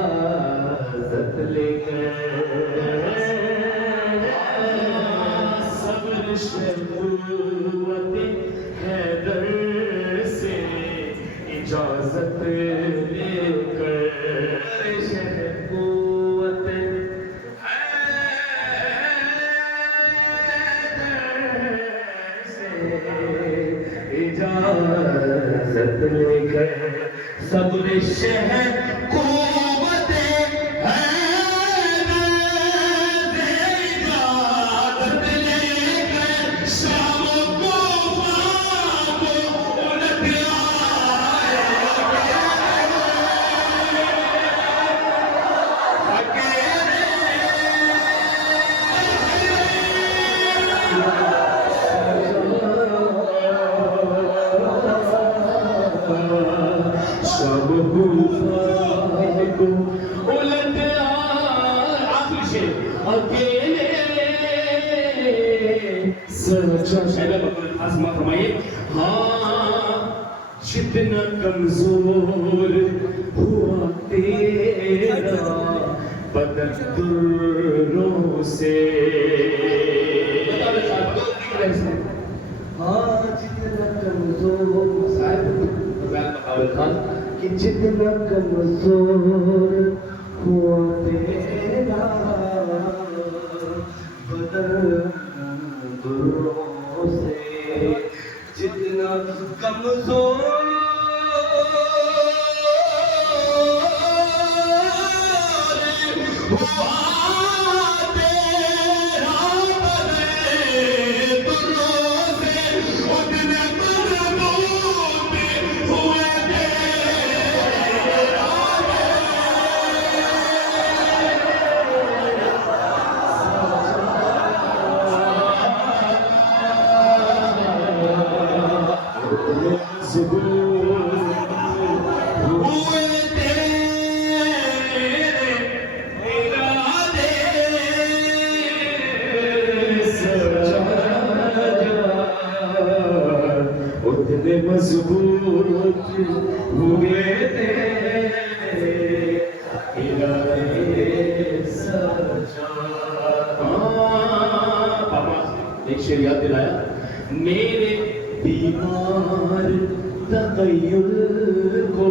इजाजत लेकर सब्र शहूवत हैदर से इजाजत लेकर शहूवत हैदर से इजाजत लेकर सब्र शहर जितना कमजोर हुआ तेरा बदन दुर्रों से हाँ जितना कमजोर कि जितना कमजोर हुआ तेरा बदन दुर्रों से जितना कमजोर मजबूत हुए एक शेर याद दिलाया मेरे बीमार तगय्युल को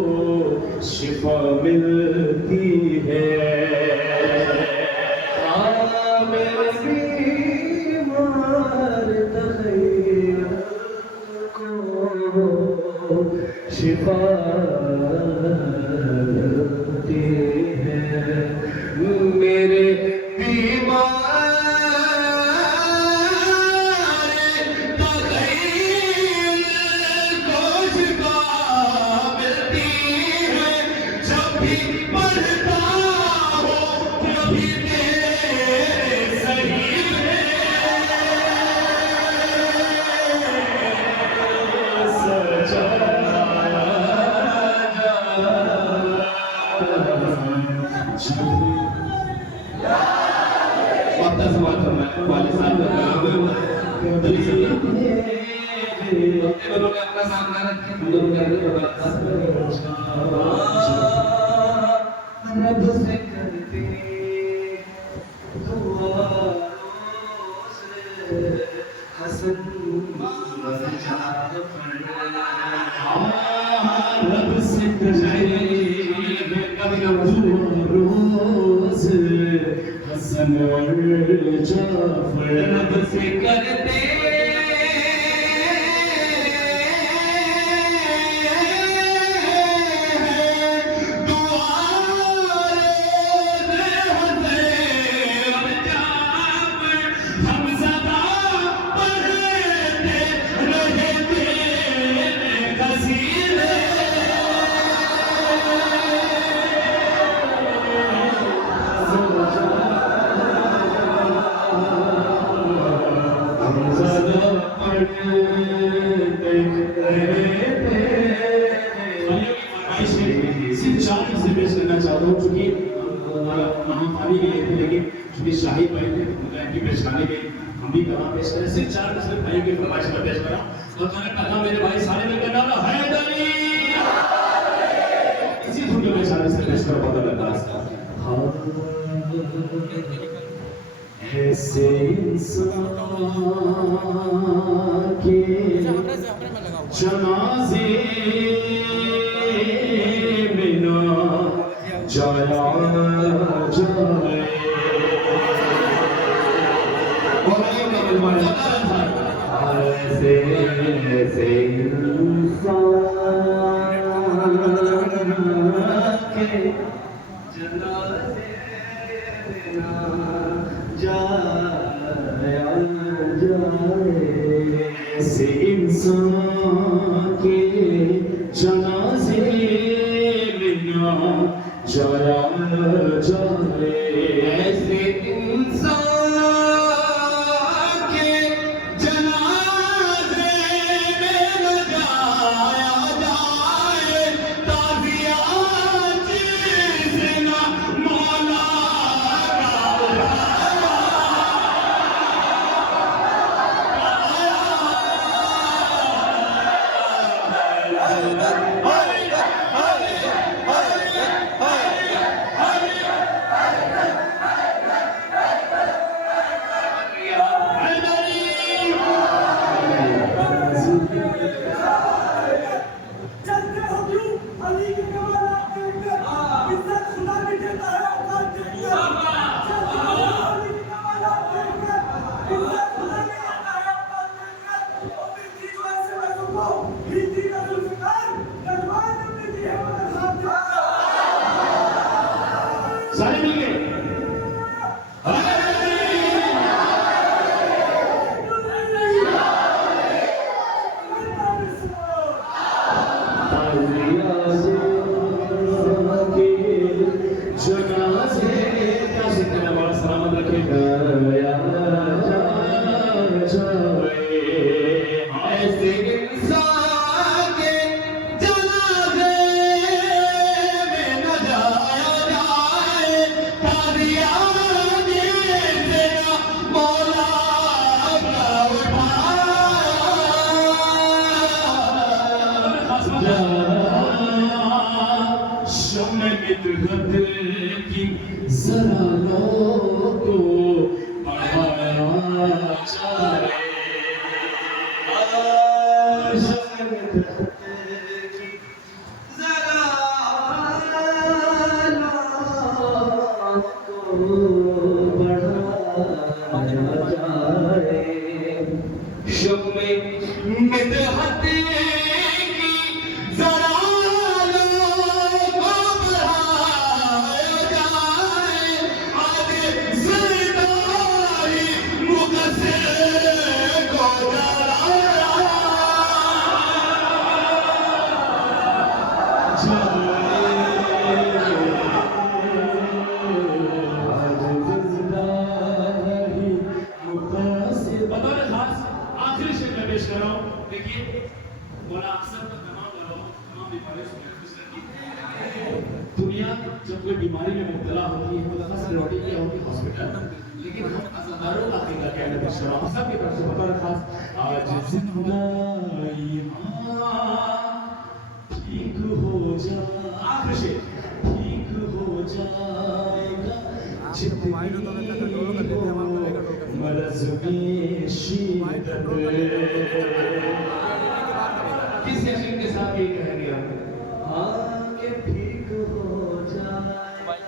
शिफा मिलती है मेरे बीमार तगय्युल शिफा मिलती है मेरे बीमार तग़य्युर को शिफा मिलती है जब भी पढ़ता हो कभी तेरे सही अपना सामना रखें रब से करते दुआ हंस हसन जाफर रब से कहे रोज हसन और जाफर रब से करते शाही भाई ने उनकी पेशगाने में हम भी कला पेश करें सिर्फ 4 मुस्लिम भाइयों की फरमाइश पर पेश करा और मैंने कहा मेरे भाई सारे मिलकर नारा हैदरी इसी धुन में सारे से पेश करो पता लगा इसका ऐसे इंसान के जनाजे में ना जाया जाए ऐसे इंसान के जनाजे जाया जाए ऐसे इंसान के जनाजे में ना जाया जाए ऐसे इंसान के जनाजे में न जाया जाए ताज़ियात से न मौला चलते हो क्यों अली के कमाल देखकर इज्जत खुदा भी देता है औकात देखकर चलते हो अली के कमाल देखकर इज्जत खुदा भी देता है औकात देखकर और फिर चीज वैसे वैसे को हिंदी का जुल्फकार तलवार ने दी है मगर हाथ देखकर सारे मिल गए ऐसे इंसान के जनाजे में न जाया जाए ताज़ियात से न मौला का शम्मे मिदगत की जरा को बढ़ाया जाए शम्मे मिदगत की जरा को बढ़ाया जाए शम्मे मिदहत की जरा को बढ़ाया जाए आज ज़िंदाई मुक़स्सिर को आखिरी शेर में पेश कर रहा हूं देखिए मौला अक्सर तमाम बीमारियों से महफूज करती है दुनिया जब कोई बीमारी में मुब्तला होती है तो फर्स्ट लौटी किया होती है हॉस्पिटल लेकिन हम अज़ादारों का खिला क्या है पेश कर रहा हूं सबके तरफ से बता खास आज जिंदा ठीक हो जा आखिरी शेर ठीक हो जाएगा जिंदगी मरज में शिद्दत। किस यकीन के साथ ये कहेंगे हम? आके ठीक हो जाए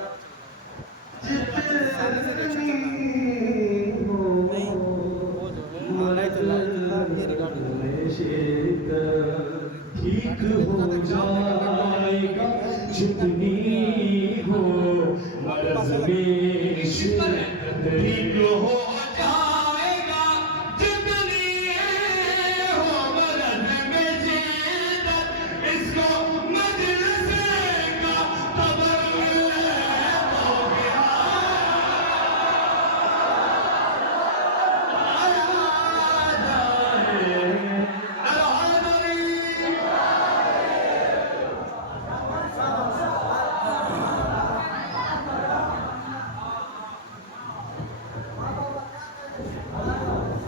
ठीक हो जाएगा जितनी हो मर्ज में शिद्दत। ठीक हो जाएगा जितनी हो मर्ज में शिद्दत। इसको मजलिसे का खबर हो गया।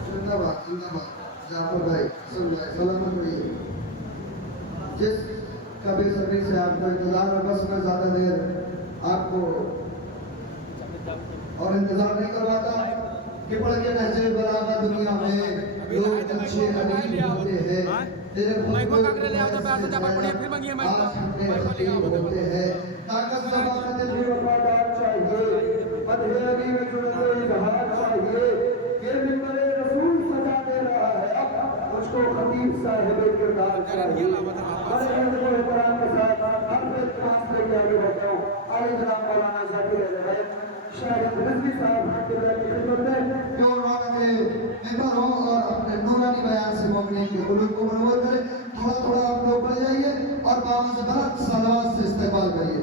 जिंदाबाद जिंदाबाद जाफर भाई सुन रहे सलामत रहिए। जिस कभी सभी से आपको इंतजार है, बस मैं ज्यादा देर आपको और इंतजार नहीं करवाता कि पढ़ के नहजे बराबर दुनिया में लोग अच्छे अमीर होते हैं। तेरे आज हमने हकीम होते हैं। ताकत ज़बान दिल में वफादार चाहिए, मदहिरी में जुड़े हुए इजहार चाहिए। ये मिंबर रसूल सजा दे रहा है, मुझको खतीब साहिब किरदार चाहिए। बड़े इल्म व एहतराम के साथ हर इत्मीनान से आगे बढ़ता हूँ। आले जनाब मौलाना ज़ाकिर अहमद शायद रिजवी साहब की खिदमत में जो रौनके मिंबर हो और अपने नूरानी बयान से मोमिनीन के कुलूब को मनवर करे। थोड़ा थोड़ा आप लोग बढ़ जाइए और बाबा से बरकत सलावत से इस्तेमाल करिए।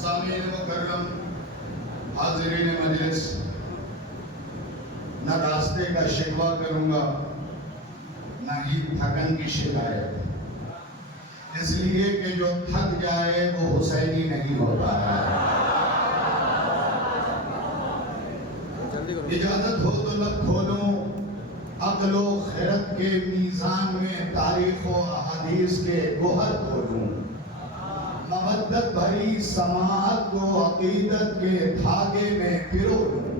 सामीन मुकर्रम हाजिरीन मजलिस न रास्ते का शिकवा करूंगा न ही थकन की शिकायत इसलिए कि जो थक जाए वो हुसैनी नहीं होता है इजाजत हो तो लब खोलूं अक्ल व खैरत के मीज़ान में तारीख व अहादीस के गोहर खोलूं मवद्दत भरी समाअत को अकीदत के धागे में पिरो लूं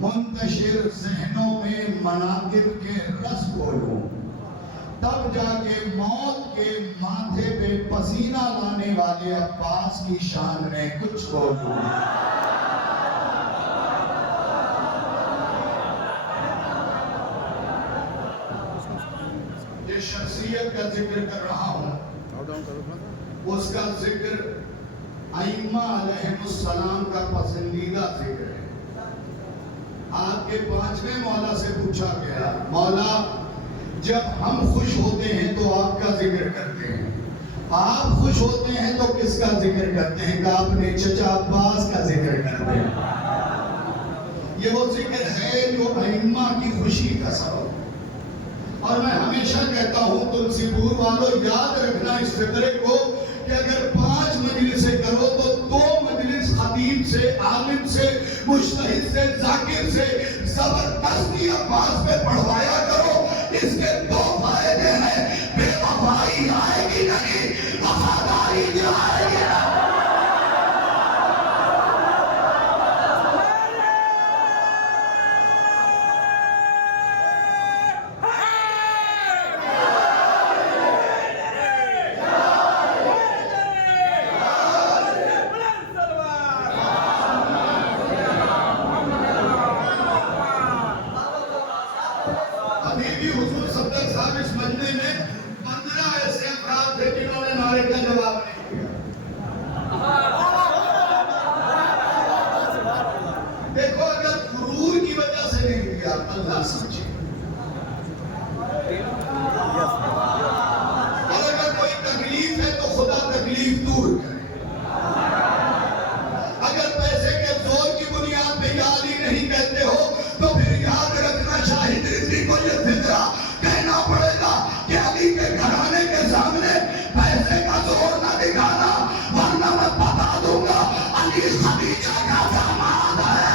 मुंतशिर ज़हनों में मनाकिब के रस खोलूं तब जाके मौत के माथे पे पसीना लाने वाले अब्बास की शान में कुछ बोलूं ये शख्सियत का जिक्र कर रहा हूं उसका जिक्र अइम्मा अलैहिमुस्सलाम का पसंदीदा जिक्र है आपके पांचवें मौला से पूछा गया मौला जब हम खुश होते हैं तो आपका जिक्र करते हैं आप खुश होते हैं तो किसका जिक्र करते हैं कि आपने चचा अब्बास का जिक्र करते हैं ये वो जिक्र है जो अइम्मा की खुशी का सबब और मैं हमेशा कहता हूं तुलसीपुर वालों याद रखना इस फिक्रे को कि अगर 5 मजलिसें करो तो 2 मजलिस खतीब से आलिम से मुज्तहिद से जाकिर से जबरदस्ती अब्बास पे पढ़वाया करो इसके 2 फायदे हैं बेवफाई आएगी नहीं वफादारी आएगी अल्लाह समझे और अगर कोई तकलीफ है तो खुदा तकलीफ दूर करे अगर पैसे के जोर की बुनियाद पे याद ही नहीं कहते हो तो फिर याद रखना शाहिद रिजवी को ये फिक्रा कहना पड़ेगा कि अली के घराने के सामने पैसे का जोर न दिखाना वरना मैं बता दूंगा अली खदीजा का दामाद है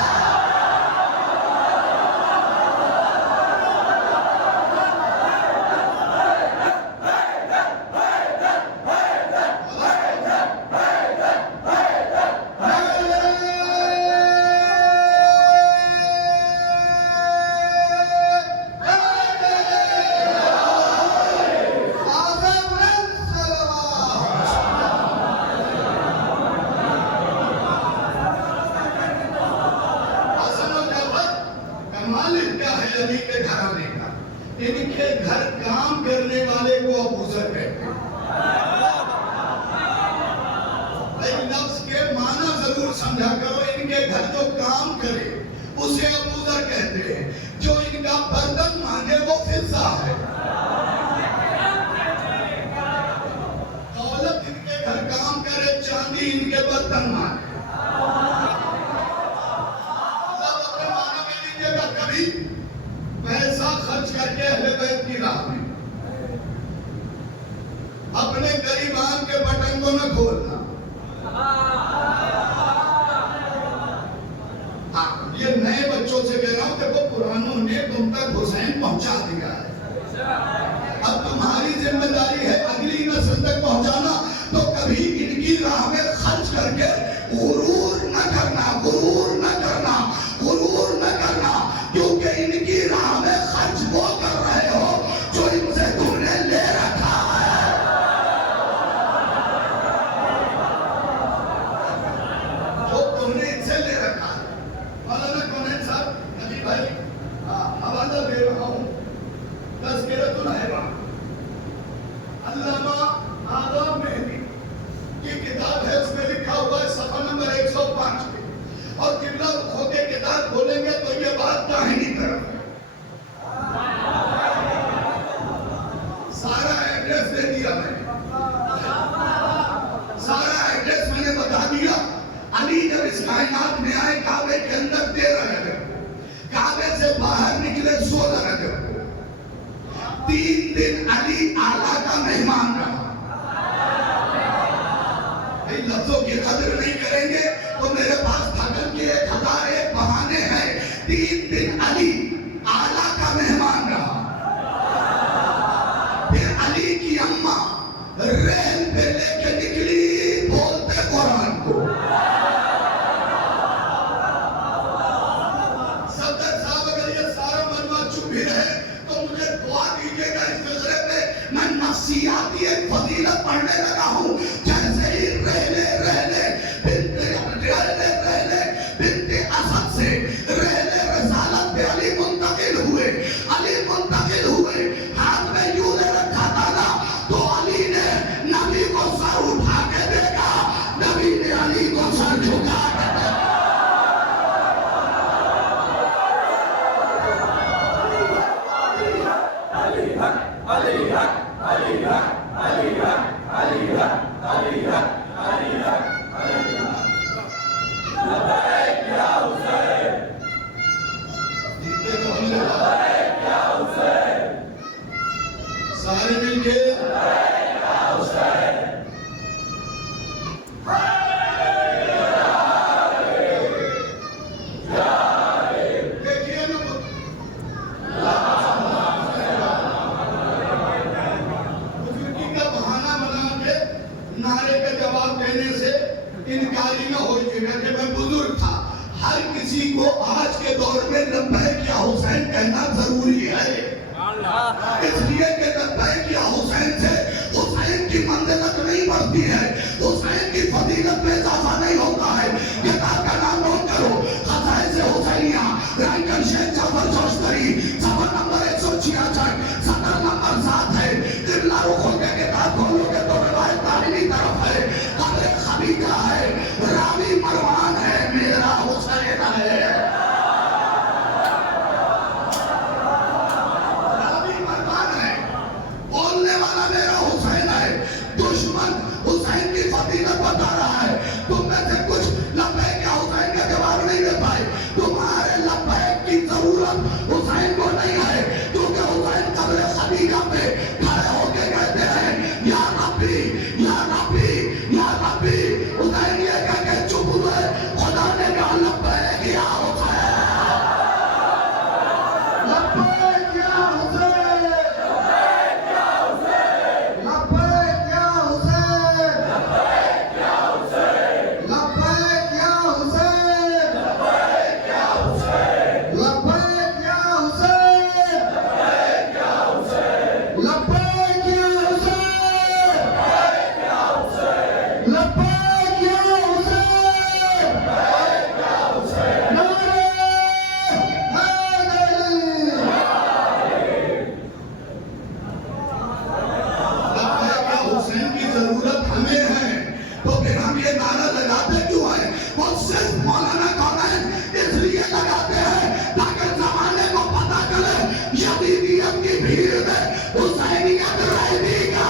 इनके घर काम करने वाले को अबूजर कहते हैं लफ्ज के माना जरूर समझा करो इनके घर जो काम करे उसे अबूजर कहते हैं जो इनका बर्तन मांगे वो फिजा है दौलत इनके घर काम करे चांदी इनके बर्तन मांगे अपने माना में लीजिएगा कभी पैसा खर्च करके अहले बैत की राह में अपने गरीबान के बटन को न खोलना ये नए बच्चों से कह रहा हूं देखो पुरानों ने तुम तक हुसैन पहुंचा दिया है अब तुम्हारी जिम्मेदारी है अगली नस्ल तक पहुंचाना तो कभी इनकी राह में खर्च करके गुरूर न करना क्योंकि इनकी राह में खर्च वो कर रहे हो जो इनसे तुमने ले रखा है दिया मैंने, सारा एड्रेस मैंने बता दिया। अली जब इस कायनात में आए काबे के अंदर 13 रजब, काबे से बाहर निकले 16 रजब। 3 दिन अली आला का मेहमान रहा। लफ्जों की कदर नहीं करेंगे तो मेरे पास धकन के 1001 बहाने हैं। 3 दिन अली आला का मेहमान रहा। फिर अली की अम्मा रेल पे लेके निकली बोलते कुरान को। सदर साहब अगर ये सारा मजमा चुप ही रहे तो मुझे दुआ दीजिएगा इस मसले पे। मैं नफ्सियाती एक फजीलत पढ़ने लगा हूँ। जैसे ही रहले बिन्ते असद से रहले रसालत पे अली मुंतकिल हुए। अली मुंतकिल हुए, हाथ में यूं ले रखा था ना, तो अली ने नबी को सर उठा के देखा, नबी ने अली को सर झुका के देखा। अली हक, अली हक, अली हक, अली हक, अली हक, अली हक, अली हक, अली हक। लबैक या हुसैन, लबैक या हुसैन, सारे मिलके लबैक या हुसैन। देखिए ना, बुजुर्गी का बहाना बना के नारे का जवाब देने से इनकारी न होइएगा कि मैं बुजुर्ग था। हर किसी को आज के दौर में लब्बैक या हुसैन कहना जरूरी है, इसलिए कि लब्बैक या हुसैन से हुसैन की मंजिलत नहीं बढ़ती है, हुसैन की फजीलत में इजाफा नहीं होता है। किताब का नाम नोट करो, क़ज़ाए से हुसैनिया, राइटर शेख जाफर चौधरी, सफर नंबर 166, सदर नंबर 7 है। किबला रुख होकर किताब खोलोगे तो रिवायत दाहिनी तरफ है। कब्र खदीजा है, रावी मरवान है, मेरा हुसैन है। रावी मरवान है, बोलने वाला मेरा हुसैन है। दुश्मन हुसैन की फजीलत बता रहा है। तुम में से कुछ लब्बैक या हुसैन का जवाब नहीं दे पाए। तुम्हारे लब्बैक की जरूरत हुसैन को नहीं है, क्योंकि हुसैन कब्र खदीजा पे खड़े होके कहते हैं या रब्बी, या रब्बी, या रब्बी। हुसैन ये कह के चुप हुए, खुदा ने कहा लब्बैक या हुसैन, लब्बैक या हुसैन, लबैक या हुसैन, लब्बैक या हुसैन, लबैक या हुसैन, लब्बैक या हुसैन, लबैक या हुसैन, लब्बैक या हुसैन, लबैक या हुसैन, लब्बैक या हुसैन, लबैक या हुसैन, लब्बैक या हुसैन, लबैक या हुसैन। नारे लब्बैक या हुसैन की जरूरत हमें है, तो फिर हम ये नारा लगाते क्यों हैं? वो सिर्फ मौलाना कौन इसलिए लगाते हैं ताकि जमाने को पता चले यजीदियत की भीड़ में हुसैनियत रहती का।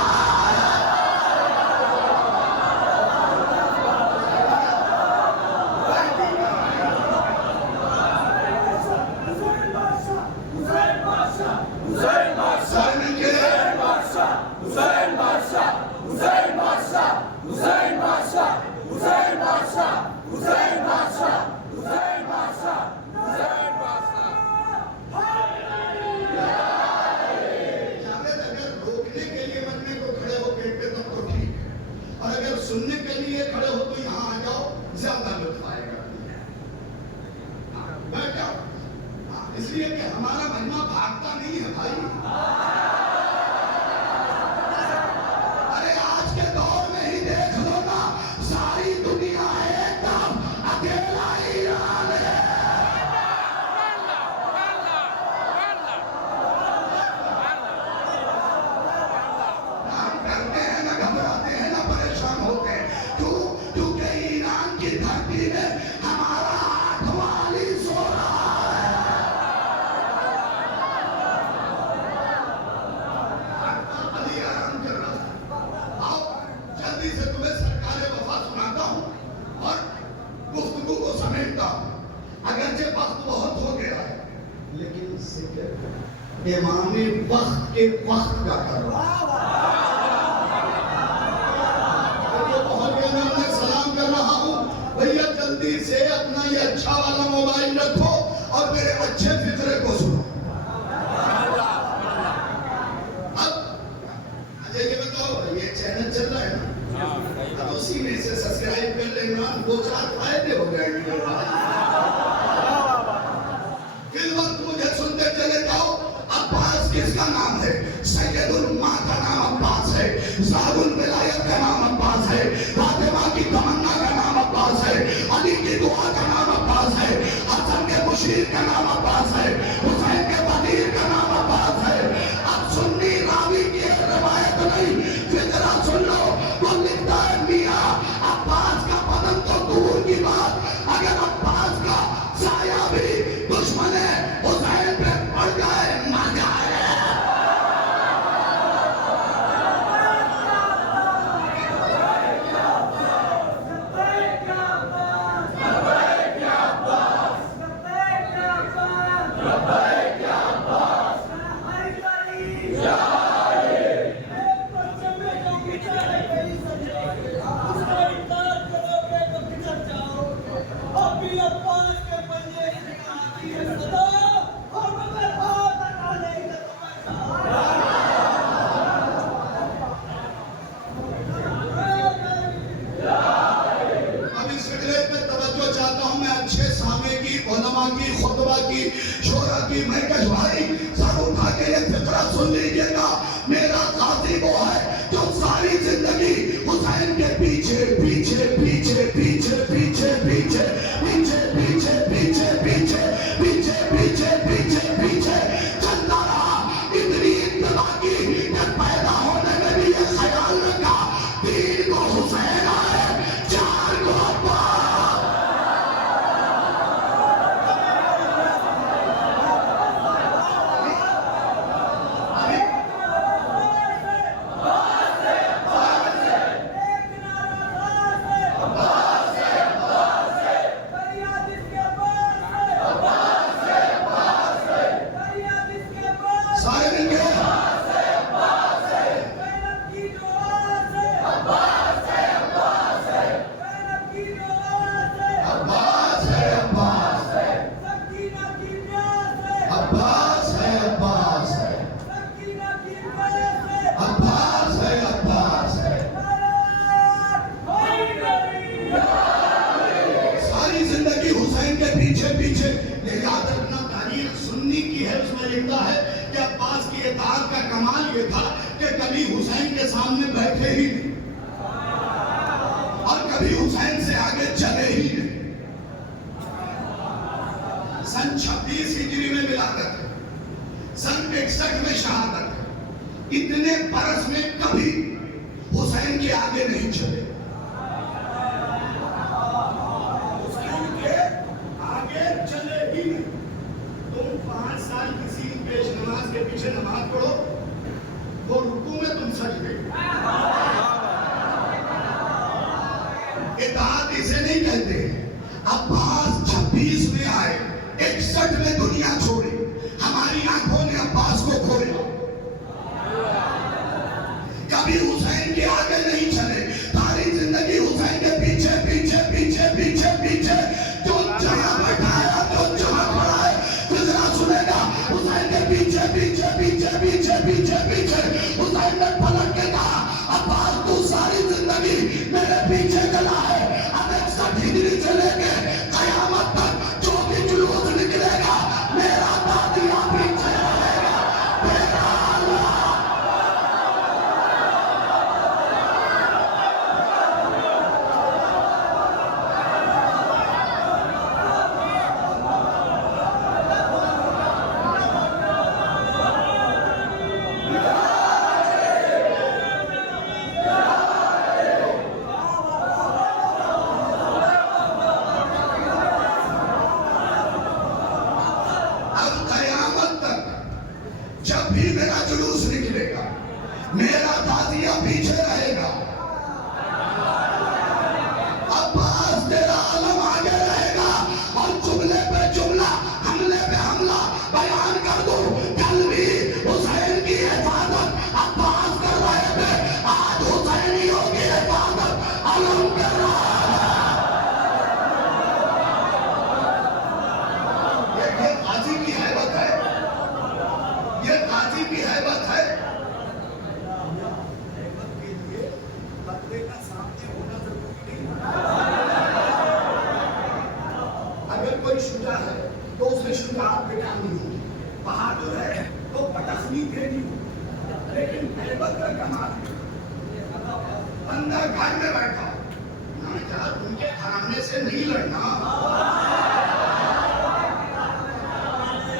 हुसैन बादशाह, हुसैन बादशाह, हुसैन बादशाह, सारे मिलके हुसैन बादशाह, हुसैन बादशाह, हुसैन बादशाह, हुसैन बादशाह, हुसैन बादशाह, हुसैन बादशाह, हुसैन बादशाह, हुसैन बादशाह। जावेद अगर रोकने के लिए मरने को खड़े हो कहते तब तो ठीक है, और अगर सुनने के लिए खड़े हो तो यहाँ आ जाओ, ज्यादा लुत्फ आएगा। बैठ जाओ, इसलिए कि हमारा महिमा भागता नहीं है भाई। अरे आज के इमाम वक्त के वक्त का करो। मैं सलाम कर रहा हूँ भैया, जल्दी से अपना ये अच्छा वाला मोबाइल रखो और मेरे अच्छे फिक्रे को सुनो। अब अजय ये बताओ, ये चैनल चल रहा है ना, अब उसी में से सब्सक्राइब कर लेना, 2-4 फायदे हो जाएंगे। किस वक्त मुझे सुनते चले जाओ। अब्बास किसका नाम है? सैयदुल माँ का नाम अब्बास है, साहुल विलायत का नाम अब्बास है, फातिमा की तमन्ना का नाम अब्बास है, अली की दुआ का नाम अब्बास है, हसन के मुशीर का नाम अब्बास है, हुसैन के बदीर का नाम अब्बास है। अब सुन्नी रावी की रवायत नहीं, फिक्रा सुन लो। वो लिखता है मियां अब्बास का बदन तो दूर की बात, अगर अब्बास का साया भी दुश्मन है हुसैन पे पड़ जाए मर जाए। सुन लीजिएगा, मेरा काजी वो है जो सारी जिंदगी हुसैन के पीछे पीछे पीछे पीछे पीछे पीछे पीछे पीछे पीछे पीछे पीछे पीछे पीछे पीछे चलता रहा। इतनी इत्तला की पैदा होने में भी ये ख्याल रखा, 3 को हुसैन आए, 4 को अब्बास। पीछे पीछे ये याद रखना, तारीख सुन्नी की है, उसमें लिखता है कि अब्बास की इताअत का कमाल ये था कि कभी हुसैन के सामने बैठे ही नहीं और कभी हुसैन से आगे चले ही नहीं। सन 26 हिजरी में विलादत है, सन 61 में शहादत है, इतने बरस में कभी हुसैन के आगे नहीं चले। चले ही नहीं। तुम 5 साल किसी पेश नमाज के पीछे नमाज पढ़ो, वो रुकू में तुम सज गए। इताअत इसे नहीं कहते। अब्बास 26 में आए, 61 में दुनिया छोड़ी, हमारी आंखों ने अब्बास को खोया। कभी हुसैन के आगे नहीं चले, सारी जिंदगी हुसैन के पीछे पीछे पीछे पीछे पीछे, जो जहां बैठाया जो जहां खड़ा है फिजरा सुनेगा। हुसैन के पीछे पीछे पीछे पीछे पीछे पीछे हुसैन ने पलट के कहा, अब्बास तू सारी जिंदगी मेरे पीछे चला है, अब 61 हिजरी से लेके कयामत तक जो भी जुलूस निकलेगा मेरा दादिया पीछे रहेगा। मेरा अल्लाह शुजा है तो उसे शुजात दिखानी होगी, बहादुर है तो पटखनी देनी होगी, लेकिन बेबस कमाल बंदा घर में बैठा ना चाह उनके घराने से नहीं लड़ना।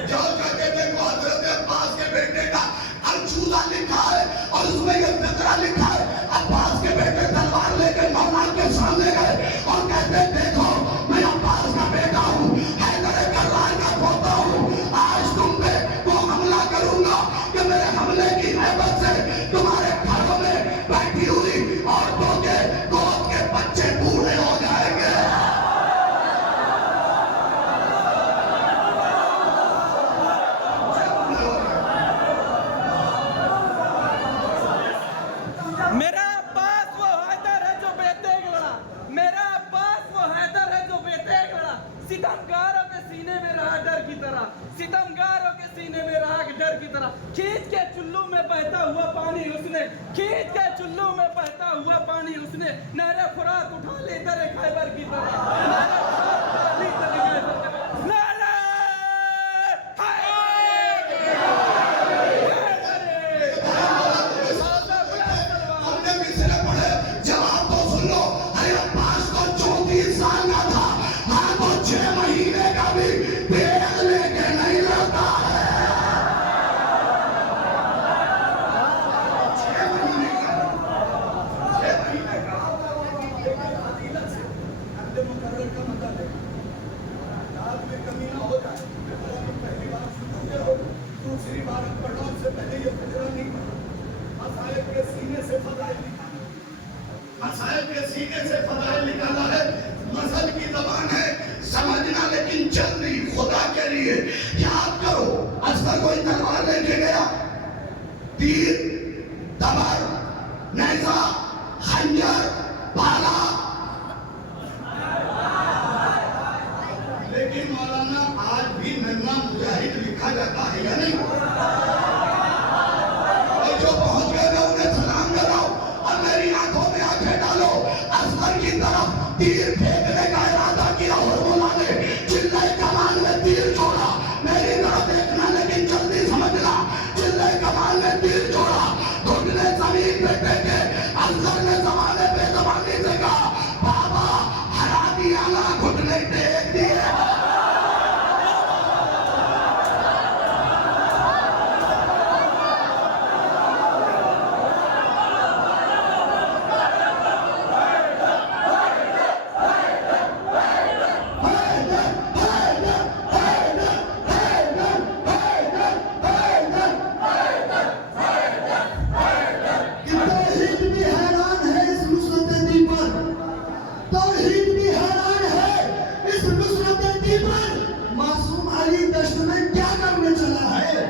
जाओ जाके देखो हजरत अब्बास के बेटे का अलचूदा लिखा है और उसमें यह फिक्रा लिखा है। अब्बास के बेटे तलवार लेकर मौला के सामने गए और कहते देखो मैं अब्बास का बेटा हूँ, हैदर कर्रार का पोता हूँ, आज तुम पे वो हमला करूंगा कि मेरे हमले की हैबत से तुम्हारे घरों में बैठी हुई औरतों के गोद के बच्चे बूढ़े हो जाएंगे। मेरा अब्बास वो हैदर है जो बेतेग लड़ा, मेरा अब्बास वो हैदर है जो बेतेग लड़ा, सितमगारों के सीने में रहा डर की तरह, सितमगारों के सीने में रहा डर की तरह। खींच के चुल्लू में बहता हुआ पानी उसने, खींच के चुल्लू में बहता हुआ पानी उसने, नहरे फुरात उठा ले दर खैबर की तरह, नहरे फुरात उठा ली दर खैबर की तरह। नारे हमने मिसरे पढ़े, जवाब तो सुन लो। अरे अब्बास तो 34 साल का था, हाँ तो 6 महीने का भी पेड़ लेके नहीं लड़ता है। 6 महीने का, 6 महीने का फजीलत से अंदर मुकर्रर का मतलब है दाद में कमी ना हो जाए। पहली बार सुनते हो, दूसरी बार पढ़ो, उससे पहले ये फिक्र नहीं पढ़ो। मसाइल के सीने से फजाइल निकाला, मसाइल के सीने से फजाइल निकाला है। मसल की जबान है, समझना लेकिन चल नहीं खुदा के लिए। याद करो अक्सर कोई तलवार लेके गया, तीर, तबर, नेजा, खंजर, भाला, लेकिन मौलाना आज भी नन्ना मुजाहिद लिखा जाता है या नहीं? जो पहुंच गए मैं उन्हें सलाम लगाओ और मेरी आंखों में आंखें डालो। असगर की तरफ तीर फेंकने का इरादा किया और बोला ने चिल्ले कमान में तीर छोड़ा, मेरी तरफ देखना लेकिन जल्दी समझना, चिल्ले कमान में तीर छोड़ा, घुटने जमीन पे टेके। असगर ने जमाने पे जबानी से कहा बाबा हरा दिया ना, घुटने टेक दिए। मासूम अली दश्त में क्या करने चला है?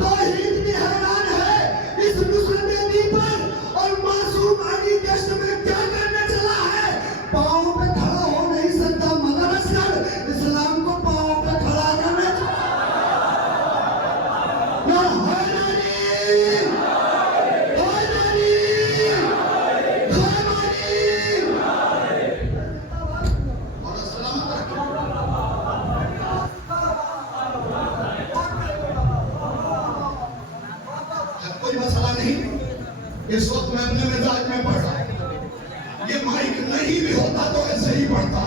तौहीद भी हैरान है इस नुसरत दी पर, और मासूम अली दश्त में क्या करने चला है? पाँव पे खड़ा हो नहीं सकता मगर असगर इस्लाम को पाँव पे खड़ा करने कोई मसला नहीं। इस वक्त मैं अपने मिजाज में पढ़ रहा हूं, ये माइक नहीं भी होता तो ऐसे ही पढ़ता,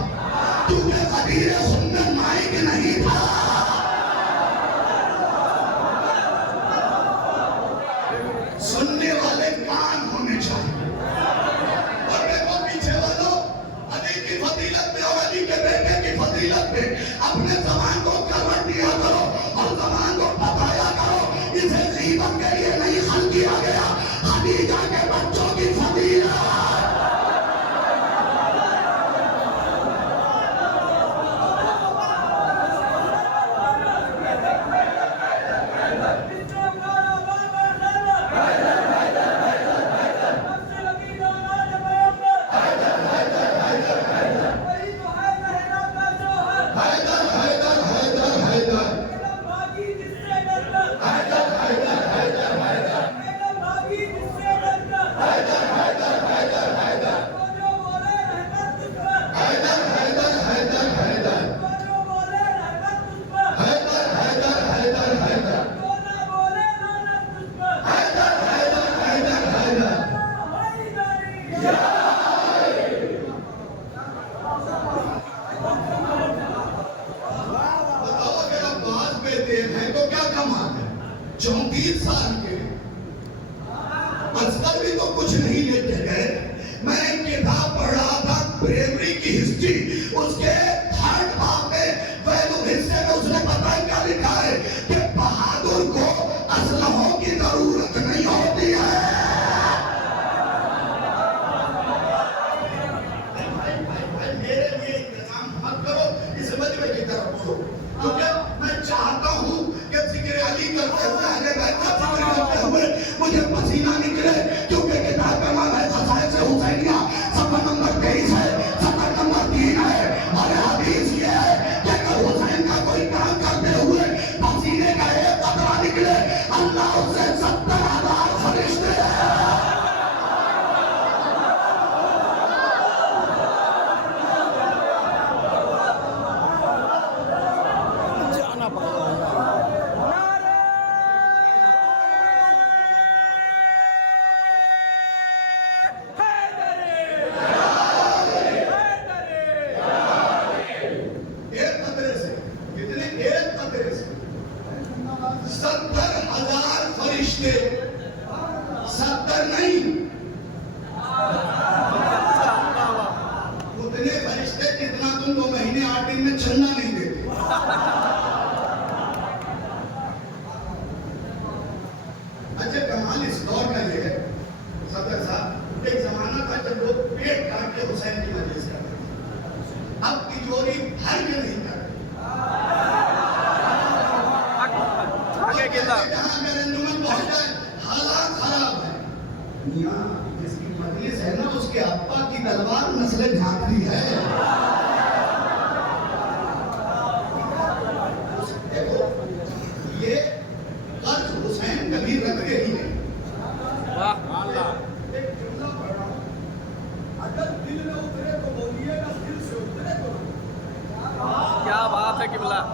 क्योंकि कबीर सुन्नत माइक नहीं था। सुनने वाले कान होने चाहिए। और देखो पीछे वालों, अली की फजीलत में और अली के बेटे की फजीलत में अपने जबान को करवट दिया करो और जबान को बताया करो। इसे गीबत के लिए नहीं खल किया गया, खदीजा के बच्चों की फजीलत। 34 साल के अस्कर भी तो कुछ नहीं लेके गए। मैं एक किताब पढ़ रहा था ब्रेवरी की हिस्ट्री, उसके थर्ड भाग में पहले हिस्से में उसने पता है क्या लिखा है कि बहादुर को असलहों की जरूरत नहीं होती है। भाई मेरे लिए इंतजाम मत करो, इस मजमे की तरफ बोलो, क्योंकि मैं चाहता हूं कि जिक्र अली करते हुए अहले बैत का जिक्र करते हुए मुझे पसीना निकले, क्योंकि किताब का नाम है ख़साइस हुसैनिया, सफर नंबर 23 है, सफर नंबर 3 है, और हदीस ये है कि अगर हुसैन का कोई काम करते हुए पसीने का एक कतरा निकले, अल्लाह उसे 70,000 फरिश्ते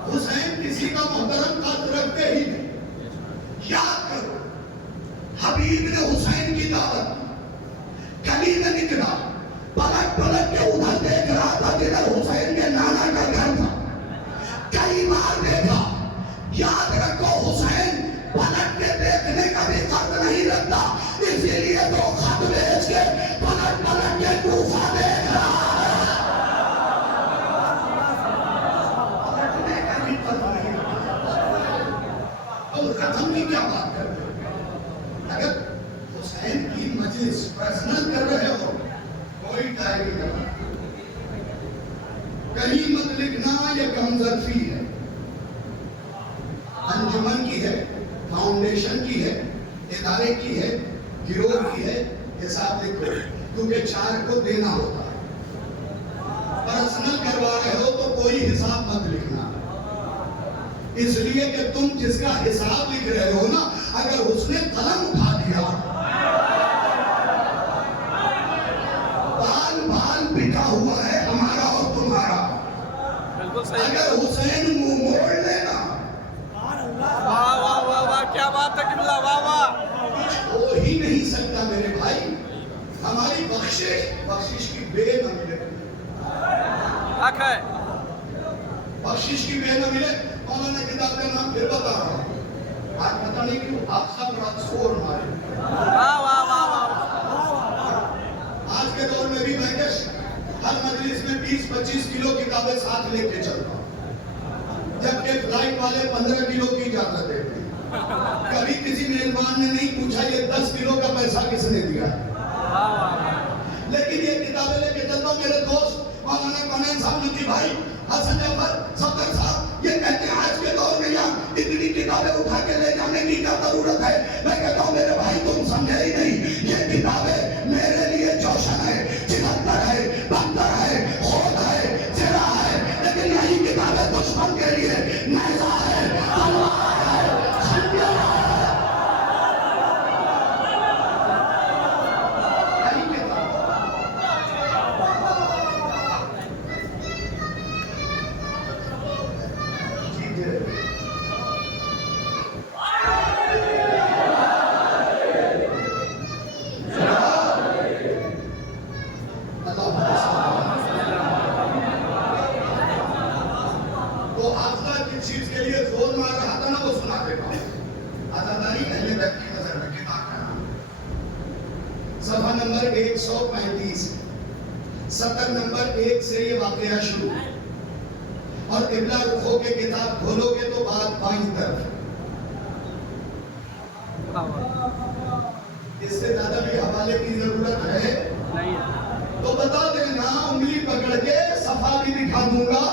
हुसैन किसी का मोहतरम कद रखते ही नहीं। याद करो, हबीब ने हुसैन की दावत गली में निकला, पलट पलट के उधर देख रहा था जिधर हुसैन के नाना का घर था। कई बार देखा। याद रखो, हुसैन पलट के देखने का भी कद नहीं रखता, इसीलिए तो खत भेज के पलट पलट के कूफा देख रहा है। खत्म की क्या बात कर रहे हो? अगर हुसैन की मजलिस पर्सनल कर रहे हो, कोई डायरी करना, कहीं मत लिखना ये हमदर्दी है, अंजुमन की है, फाउंडेशन की है, इदारे की है, गिरोह की है, हिसाब लिखो, क्योंकि 4 को देना होता है। पर्सनल करवा रहे हो तो कोई हिसाब मत लिखना, इसलिए कि तुम जिसका हिसाब लिख रहे हो ना, अगर उसने कलम उठा दिया, बाल बाल बिका हुआ है हमारा और तुम्हारा। बिल्कुल सही। अगर हुसैन मुंह मोड़ लेना, वाह वाह वाह वाह, क्या बात है किबला, वाह वाह, हो ही नहीं सकता मेरे भाई। हमारी बख्शिश की बे न मिले, बख्शिश की बे न मिले। मौलाना किताब का नाम फिर बता रहा हूँ, आज पता नहीं क्यों आप सब रात शोर मारे। वाह वाह वाह वाह। आज के दौर में भी मैं हर मजलिस में 20-25 किलो किताबें साथ लेके चलता हूँ, जबकि फ्लाइट वाले 15 किलो की इजाजत देते हैं। कभी किसी मेहमान ने नहीं पूछा ये 10 किलो का पैसा किसने दिया, लेकिन ये किताबें लेके चलता हूँ। मेरे दोस्त मौलाना कौनैन साहब, नकी भाई, हसन जफर, सफदर साहब, ये कहते हैं आज के दौर में यहाँ इतनी किताबें उठा के ले जाने की क्या जरूरत है। मैं कहता हूँ मेरे भाई तुम समझे ही नहीं, ये किताबें मेरे लिए जोशन है, चिरंतर है, बंदर है, खोद है, जिरा है, लेकिन यही किताबें दुश्मन के लिए नैज़ा है, तलवार है, खंजर है। 435 सतर नंबर 1 से ये वाकया शुरू। और इब्ला रुखों के किताब खोलोगे तो बात बाईं तरफ। इससे ज्यादा भी हवाले की जरूरत है तो बता देना, उंगली पकड़ के सफा भी दिखा दूंगा,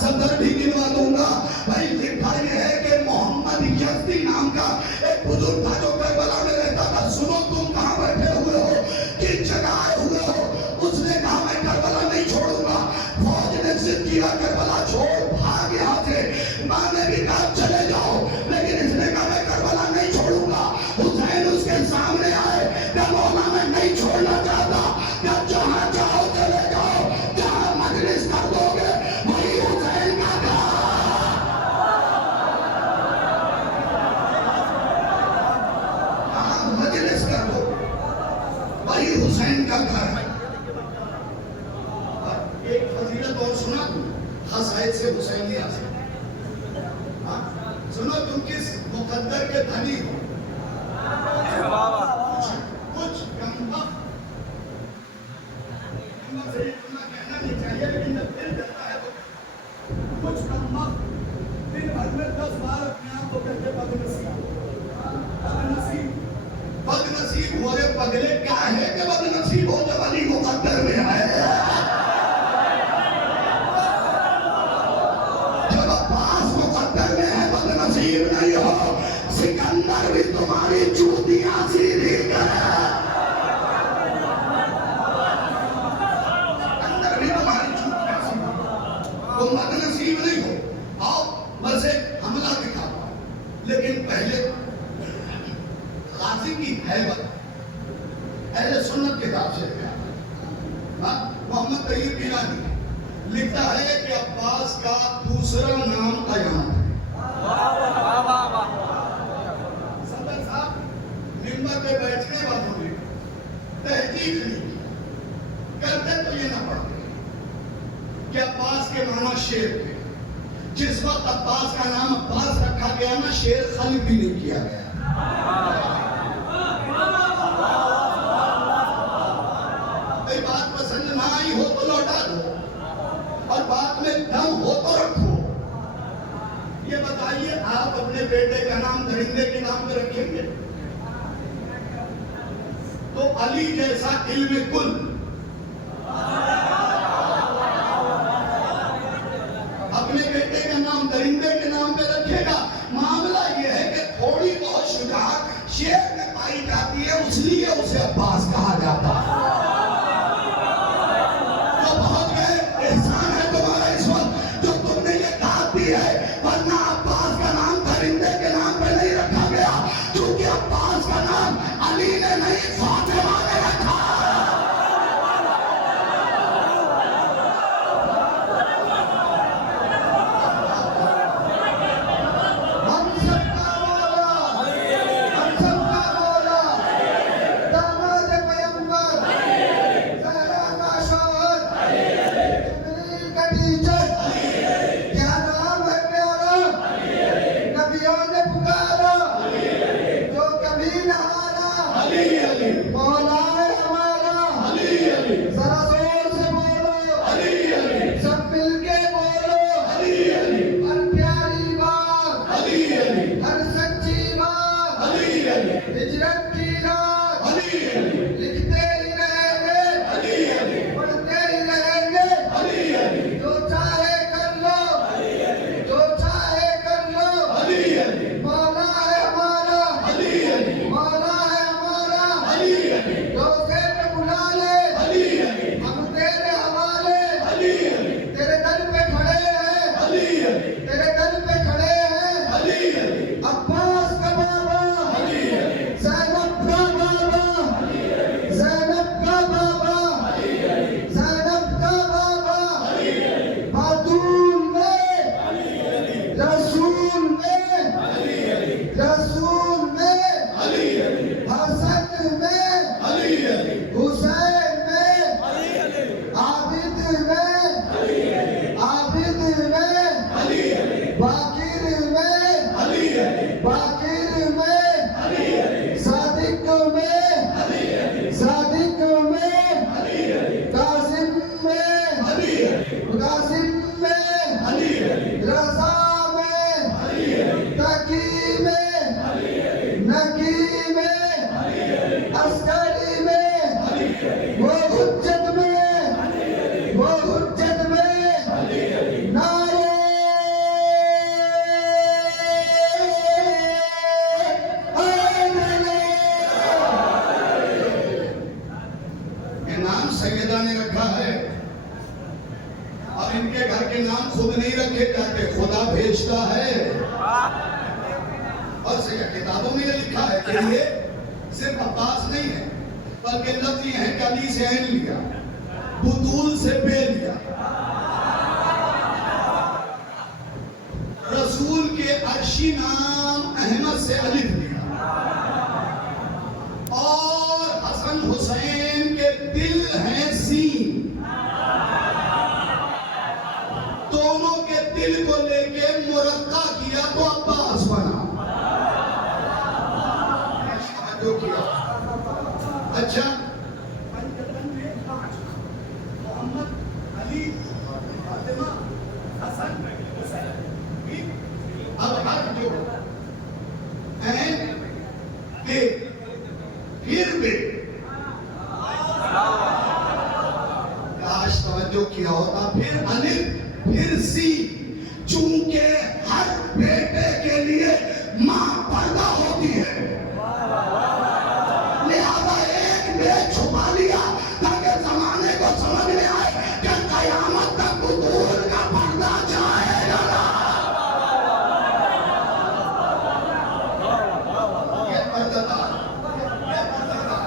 सदर भी गिनवा दूंगा। भाई लिखा ये है कि मोहम्मद यज़दी नाम का एक बुजुर्ग था जो करबला में रहता था। सुनो, तुम कहाँ बैठे हुए हो, किस जगह आए हुए हो? उसने कहा मैं करबला नहीं छोड़ूंगा। फौज ने जिद किया करबला छोड़, भाग यहाँ से। माँ ने भी कहा चले जाओ, लेकिन इसने कहा मैं करबला नहीं छोड़ूंगा। हुसैन उसके सामने आए, क्या मौला मैं नहीं छोड़ना चाहता, क्या जहाँ जाओ चले जाओ, जहाँ मजलिस कर दोगे वही हुसैन का घर। कहाँ मजलिस कर दो वही हुसैन का घर है। एक फजीलत और सुना दूं, हसायद से हुसैनिया से। सुनो, तुम किस मुकद्दर के धनी हो? कुछ कम वक्त से इतना कहना नहीं चाहिए, लेकिन जब दिल करता है तो कुछ कम वक्त दिन भर में 10 बार अपने आप को कहते बदनसीब बदनसीब हो रे पगले। क्या है कि बदनसीब हो जब अली मुकद्दर में आए? जब अब्बास मुकद्दर में है बदनसीब नहीं हो। सिकंदर भी तुम्हारी जूतियां सीधी करे, सिकंदर भी तुम्हारी जूतियां सीधी, तुम बदनसीब नहीं हो। आओ बस एक हमला दिखाता हूं, लेकिन पहले गाजी की हैबत अहले सुन्नत किताब से मोहम्मद तैयब गिलानी लिखता है कि अब्बास का दूसरा नाम कयामत है। सदर साहब मिंबर पे बैठने वालों ने तहकीक नहीं करते तो ये ना पढ़ते कि अब्बास के माना शेर थे। जिस वक्त अब्बास का नाम अब्बास रखा गया ना, शेर खल्क भी नहीं किया गया। बात पसंद ना आई हो तो लौटा दो, और बात में दम हो तो रखो। ये बताइए, आप अपने बेटे का नाम दरिंदे के नाम पे रखेंगे? तो अली जैसा इल्म कुल अपने बेटे का नाम दरिंदे के नाम पे रखेगा? मामला यह है कि थोड़ी बहुत शुजाअत शेर में पाई जाती है, इसलिए उसे अब्बास कहा जाता है। वरना अब्बास का नाम दरिंदे के नाम पे नहीं रखा गया, क्योंकि अब्बास का नाम अली ने नहीं फातिमा ने रखा। ने रखा है। और इनके घर के नाम खुद नहीं रखे जाते, खुदा भेजता है। और किताबों में ये लिखा है कि ये सिर्फ अब्बास नहीं है, बल्कि लफ्ज ये है कि अली से ऐन लिया, बुतूल से बे लिया, रसूल के अर्शी नाम अहमद से अलिफ लिया, और हसन हुसैन के दिल हैं सीन। दोनों के दिल को लेके मुरक्का किया तो अब्बास बना। जो किया अच्छा, मोहम्मद, अली, फातिमा, हसन, हुसैन। अब हर जो ऐन बे फिर बे, काश तवज्जो किया होता, फिर अलिफ फिर सी। चूंकि हर बेटे के लिए मां पर्दा होती है, लिहाजा एक बे छुपा लिया ताकि जमाने को समझ में आए कि कयामत तक बुतूल का पर्दा जाएगा। ये पर्दादार, ये पर्दादार।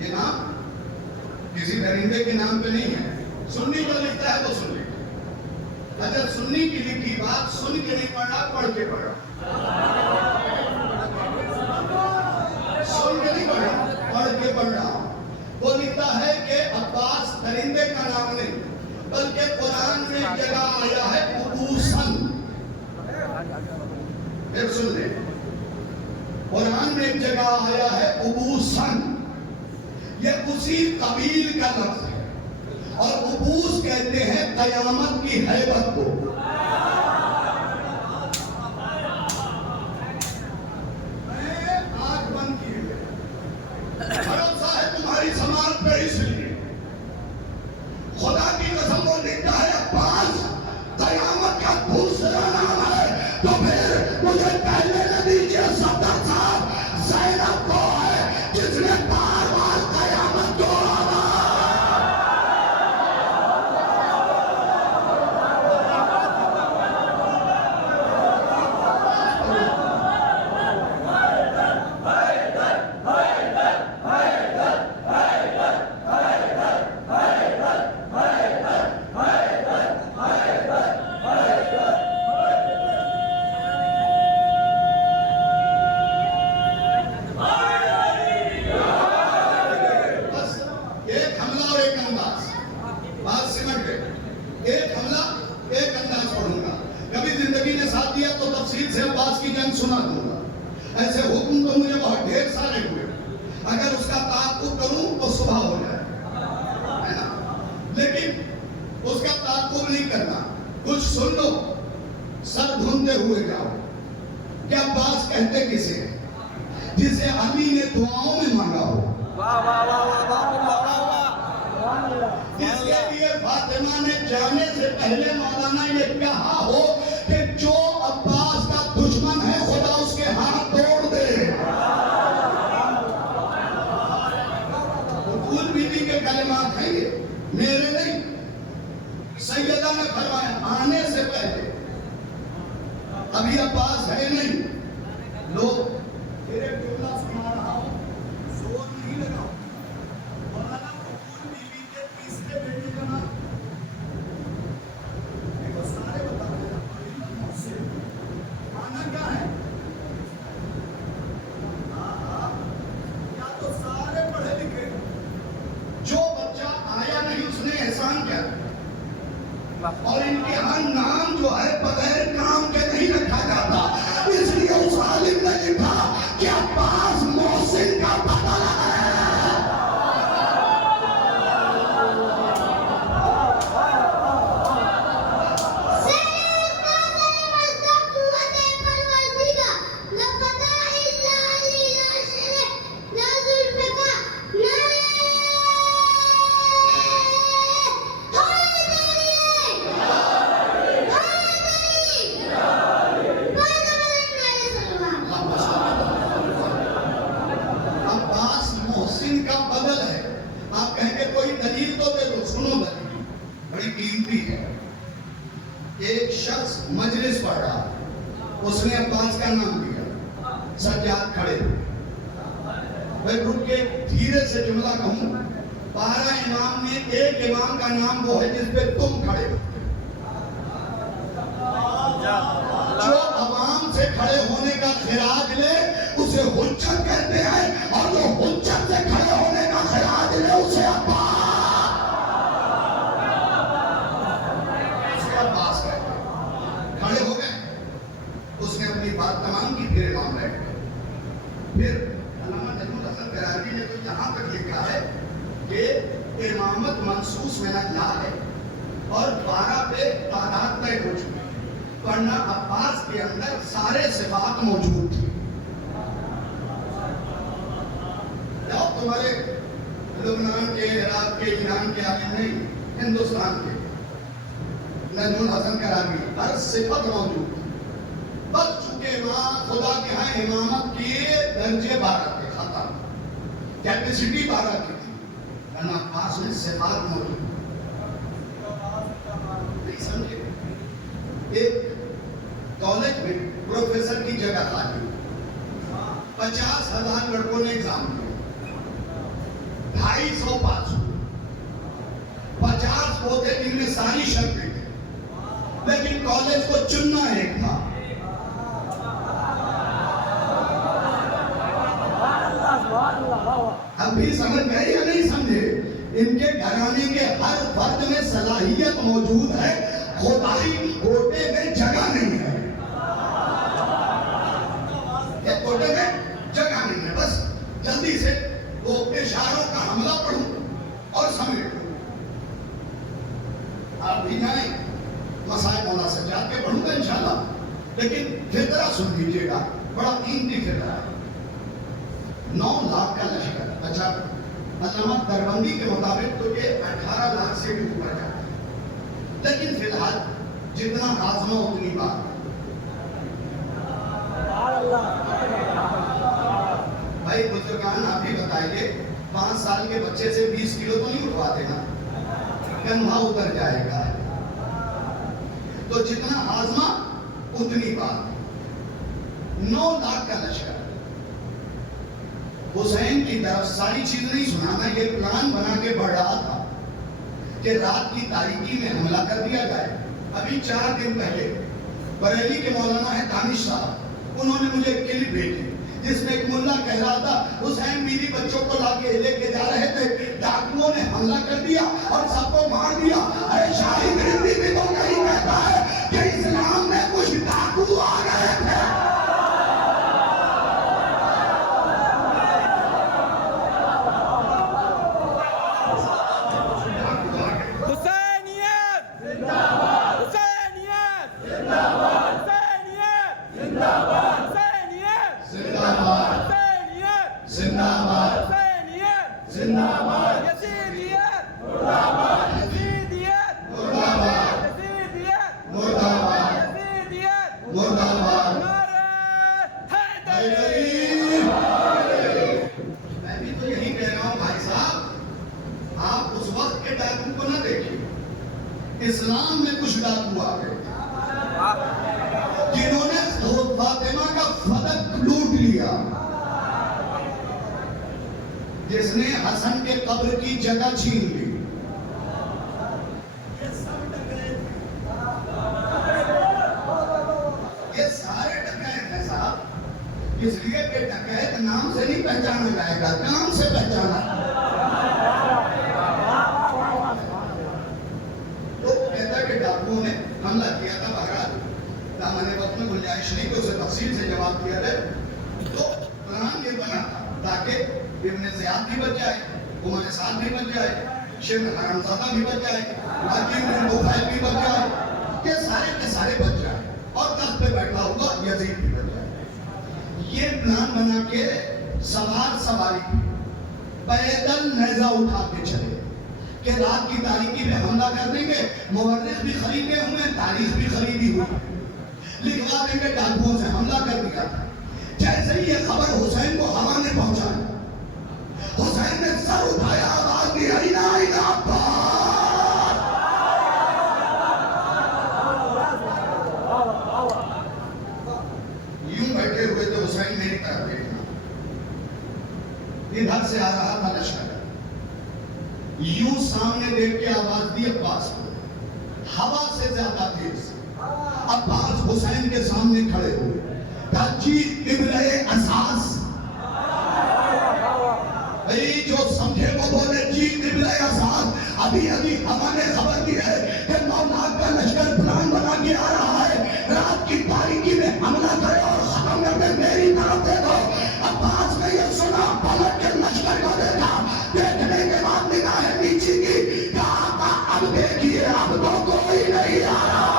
ये नाम किसी दरिंदे के नाम पे नहीं है, सुन्नी जो लिखता है वो सुन ले। अच्छा, सुन्नी की लिखी बात सुन के नहीं पढ़ा, पढ़ के पढ़ा। सुन के नहीं पढ़ा, पढ़ के पढ़ रहा। वो लिखता है कि अब्बास दरिंदे का नाम नहीं, बल्कि कुरान में एक जगह आया है उबूसन। फिर सुन ले, कुरान में एक जगह आया है उबूसन। ये उसी कबील का लफ्ज है, और उबूस कहते हैं कयामत की हैबत को। मैं आंख बंद किए, भरोसा है तुम्हारी समाज पे, इसलिए खुदा की कसम वो लिखता है अब्बास कयामत का दूसरा नाम है। तो फिर मुझे पहले न दीजिए सफदर साहब, ज़ैनब को है जिसने बार बार कयामत को सुना दूंगा। ऐसे हुक्म तो मुझे बहुत ढेर सारे हुए, अगर उसका ताक़ुब करूं तो सुबह हो जाए, है ना? लेकिन उसका ताक़ुब नहीं करना, कुछ सुन लो, सर ढूंढते हुए जाओ। क्या अब्बास कहते किसे, जिसे अली ने दुआओं में मांगा हो, जिसके लिए फातिमा ने जाने से पहले मौलाना ये कहा हो कि जो अब्बास का दुश्मन है खुदा उसके हाथ तोड़ दे। बुतूल बीबी के कलिमात हैं ये, मेरे नहीं। सैयदा ने फरमाया आने से पहले, अभी अब्बास है नहीं, लोग तेरे जुमला सुना रहा हूं, जोर नहीं लगाओ। मौलाना बुतूल बीबी के तीसरे बेटे का नाम सारे बता देना, आना क्या है? क्या तो सारे पढ़े लिखे, जो बच्चा आया नहीं उसने एहसान किया। और इनके यहाँ नाम जो है बगैर काम के नहीं रखा जाता, इसलिए उस आलिम ने लिखा कि अब्बास मोहसिन का बदला है। एक शख्स मजलिस पढ़ रहा, उसने अब्बास का नाम लिया, सज्जाद खड़े। मैं रुक के धीरे से जुमला कहूं, 12 इमाम में एक इमाम का नाम वो है जिस पे तुम खड़े हो। जो अवाम से खड़े होने का खिराज ले उसे हुज्जत कहते हैं, और जो हुज्जत से खड़े होने का खिराज ले उसे अब्बास कहते हैं। खड़े हो गए, उसने अपनी बात तमाम की, फिर इमाम बैठ गए। फिर अल्लामा नजमुल हसन कराची ने तो यहाँ तक लिखा है कि इमामत मंसूस में अल्लाह है और 12 पे तादाद तय हो चुकी है, वरना अब्बास के अंदर सारे सिफात मौजूद थी। तुम्हारे लुबनान के, इराक के, ईरान के आलिम नहीं, हिंदुस्तान के नजमुल हसन कराची हर सिफत मौजूद थी। बस चूंकि खुदा के यहाँ इमामत के दर्जे 12 थे, खत्म, कैपेसिटी 12 की थी, वरना अब्बास में सिफात मौजूद नहीं। समझे? एक कॉलेज में प्रोफेसर की जगह खाली, 50,000 लड़कों ने एग्जाम दिया, 250 पास हुए, 50 वो थे जिनमें सारी शर्तें थी, लेकिन कॉलेज को चुनना एक था। अभी समझ गए या नहीं समझे? इनके घराने के हर फर्द में सलाहियत मौजूद है, खुदाई कोटे में जगह नहीं है। ये कोटे में जगह नहीं है। बस जल्दी से वो इशारों का हमला पढ़ूं और समेट लूं। आप भी जाएं, मसाए मौला सज्जाद के पढ़ूंगा इंशाल्लाह, लेकिन फितरा सुन लीजिएगा, बड़ा कीमती फितरा है। 9 लाख का लश्कर। अच्छा, अल्लामा दरबंदी के मुताबिक तो ये 18 लाख से भी ऊपर जाता है, लेकिन फिलहाल जितना आजमा उतनी बात। भाई बुजुर्गान आप ही बताइए, 5 साल के बच्चे से 20 किलो तो नहीं उठवा देना, कन्हा उतर जाएगा। तो जितना आजमा उतनी बात। 9 लाख का लश्कर। हुसैन की तरफ सारी चीज नहीं सुनाना, ये प्लान बना के बढ़ रहा था कि रात की तारीकी में हमला कर दिया जाए। अभी 4 दिन पहले बरेली के मौलाना है दानिश साहब, उन्होंने मुझे एक क्लिप भेजी जिसमें एक मुल्ला कह रहा था हुसैन बीवी बच्चों को लाके लेके जा रहे थे, डाकुओं ने हमला कर दिया और सबको मार दिया। अरे शाही गरीबी भी तो नहीं कहता है कि इस्लाम में कुछ डाकू आ गए थे। इस्लाम में कुछ डाकू आ गए जिन्होंने फातिमा का फदक लूट लिया, जिसने हसन के कब्र की जगह छीन ली। ये सारे डकैत हैं साहब, इसलिए कि डकैत नाम से नहीं पहचाना जाएगा, काम से पहचाना। डाकुओं ने हमला किया था, बहरहाल दामन वक्त में गुंजाइश नहीं कि उसे तफसील से जवाब दिया जाए। तो प्लान ये बना था ताकि इब्ने ज़ियाद भी बच जाए, उमर साद भी बच जाए, शेख हरामज़ादा भी बच जाए, हकीम बिन तुफ़ैल भी बच जाए, ये सारे के सारे बच जाए और तख्त पे बैठा हुआ यजीद भी बच जाए। ये प्लान बना के सवारी पैदल नेज़ा उठा के चले कि रात की तारीकी में हमला कर देंगे। मुवर्रिख भी खरीदे हुए, तारीख भी खरीदी हुई, लिखवा देंगे डाकुओं से हमला कर दिया था। जैसे ही ये खबर हुसैन को हवा ने पहुंचाई, हुसैन ने सर उठाया, आवाज दी, आइना आइना अब्बास। मेरी तरफ देखना। इधर से आ रहा था लश्कर, यूं सामने देख के आवाज दी अब्बास को, हवा से ज्यादा तेज। अब्बास हुसैन के सामने खड़े हुए, जी इब्ने असास, जो समझे वो बोले जी इब्ने असास, अभी अभी हमारे खबर दी है कि 9 लाख का लश्कर प्लान बना के आ रहा है, रात की तारीकी में हमला करे और खत्म करके मेरी तरफ देखो। अब्बास ने यह सुना, पलट के लश्कर को देखा, देखने के बाद निगाहें नीचे की, कहा अब देखिए अब तो कोई नहीं आ रहा।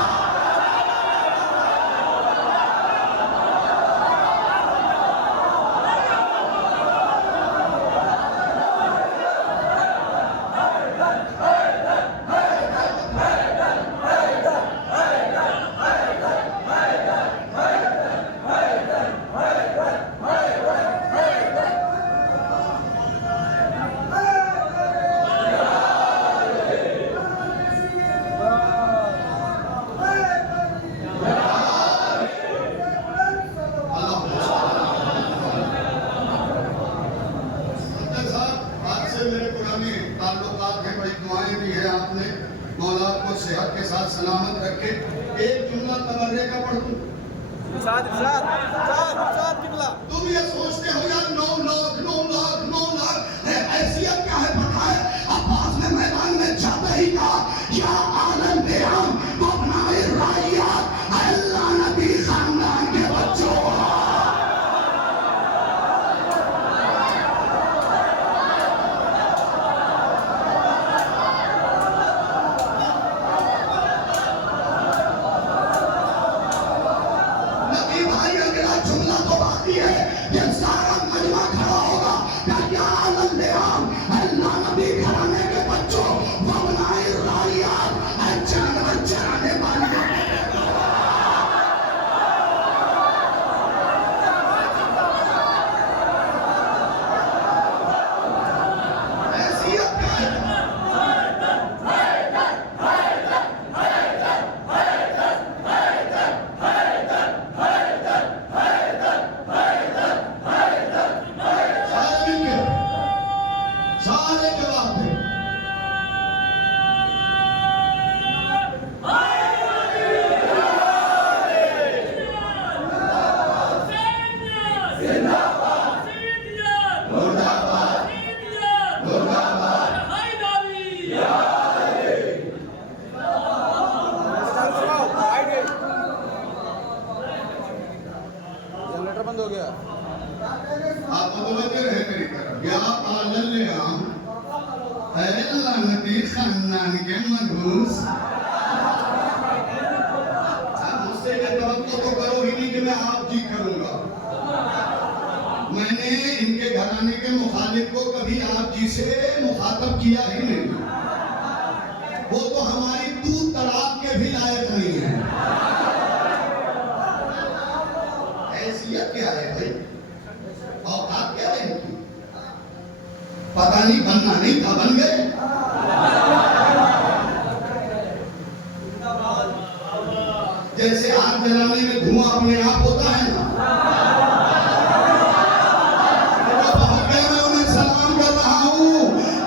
सेहत के साथ सलामत रखे। एक जुमला तबर्रे का पढ़ दूं। तुम ये सोचते हो यार 9 लाख हैसियत क्या है पता है? अब्बास ने मैदान में जाते ही कहा, या आलम बेराम अपनाए राइयात अल्लाह नबी खानदान के बच्चों, जुमला तो बाकी है, ये सारा मजमा खड़ा होगा, या आलम बेराम अल्लाह नबी घराने के बच्चों, वबनाए राइयात जानवर चराने वाले। बंद हो गया। आप मुतवज्जे रहे मेरी तरफ। या आलम अल्लाह नबी खानदान के मधुस, मुझसे ये तवक्को तो करो ही नहीं कि मैं आप जी करूंगा। मैंने इनके घराने के मुखालिफ को कभी आप जी से मुखातब किया ही नहीं। वो तो हमारी दूध तलाक के भी लायक नहीं है। हैसियत क्या है भाई, औकात क्या है इनकी? पता नहीं बनना नहीं था, बन गए। जैसे आग जलाने में धुआं अपने आप होता है ना, मैं उन्हें सलाम कर रहा हूं।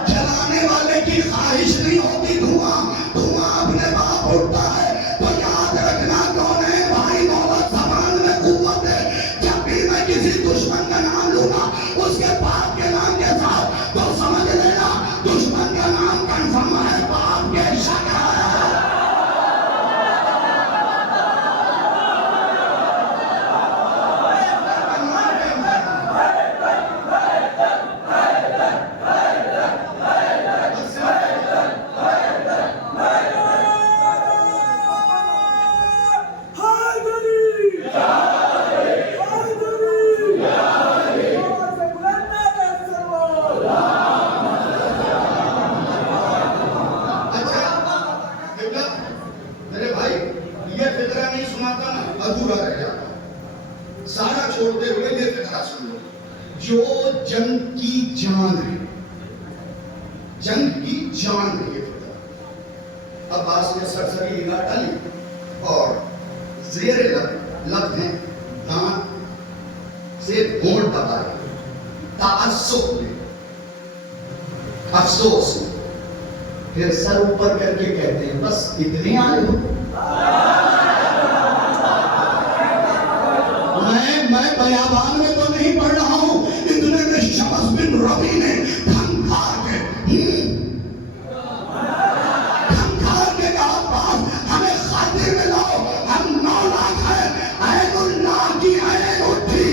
जलाने वाले की ख्वाहिश नहीं होती धुआं, धुआं अपने आप उठता है। तो याद रखना कौन है भाई, दौलत सामान में कुव्वत है। जब भी मैं किसी दुश्मन का नाम लूंगा उसके बाप के नाम के साथ, तो समझ लेना दुश्मन का नाम कंफर्म है, बाप के शक है। अधूरा रह जाता। सारा छोड़ते हुए ये फिक्रा सुन लो, जो जंग की जान है, जंग की जान है ये फिक्रा। अब्बास ने सरसरी निगाह डाली और जेरे लफ्ज हैं दांत से एक मोड़ दबाए, ताअस्सुफ में, अफसोस में, फिर सर ऊपर करके कहते हैं बस इतनी आए हो। मैं बयाबान में तो नहीं पढ़ रहा हूं, इतने में शमस बिन रबी ने धमकार के कहा बाप हमें खातिर में लाओ, हम 9 लाख है, ऐनुल्लाह की ऐन उठी,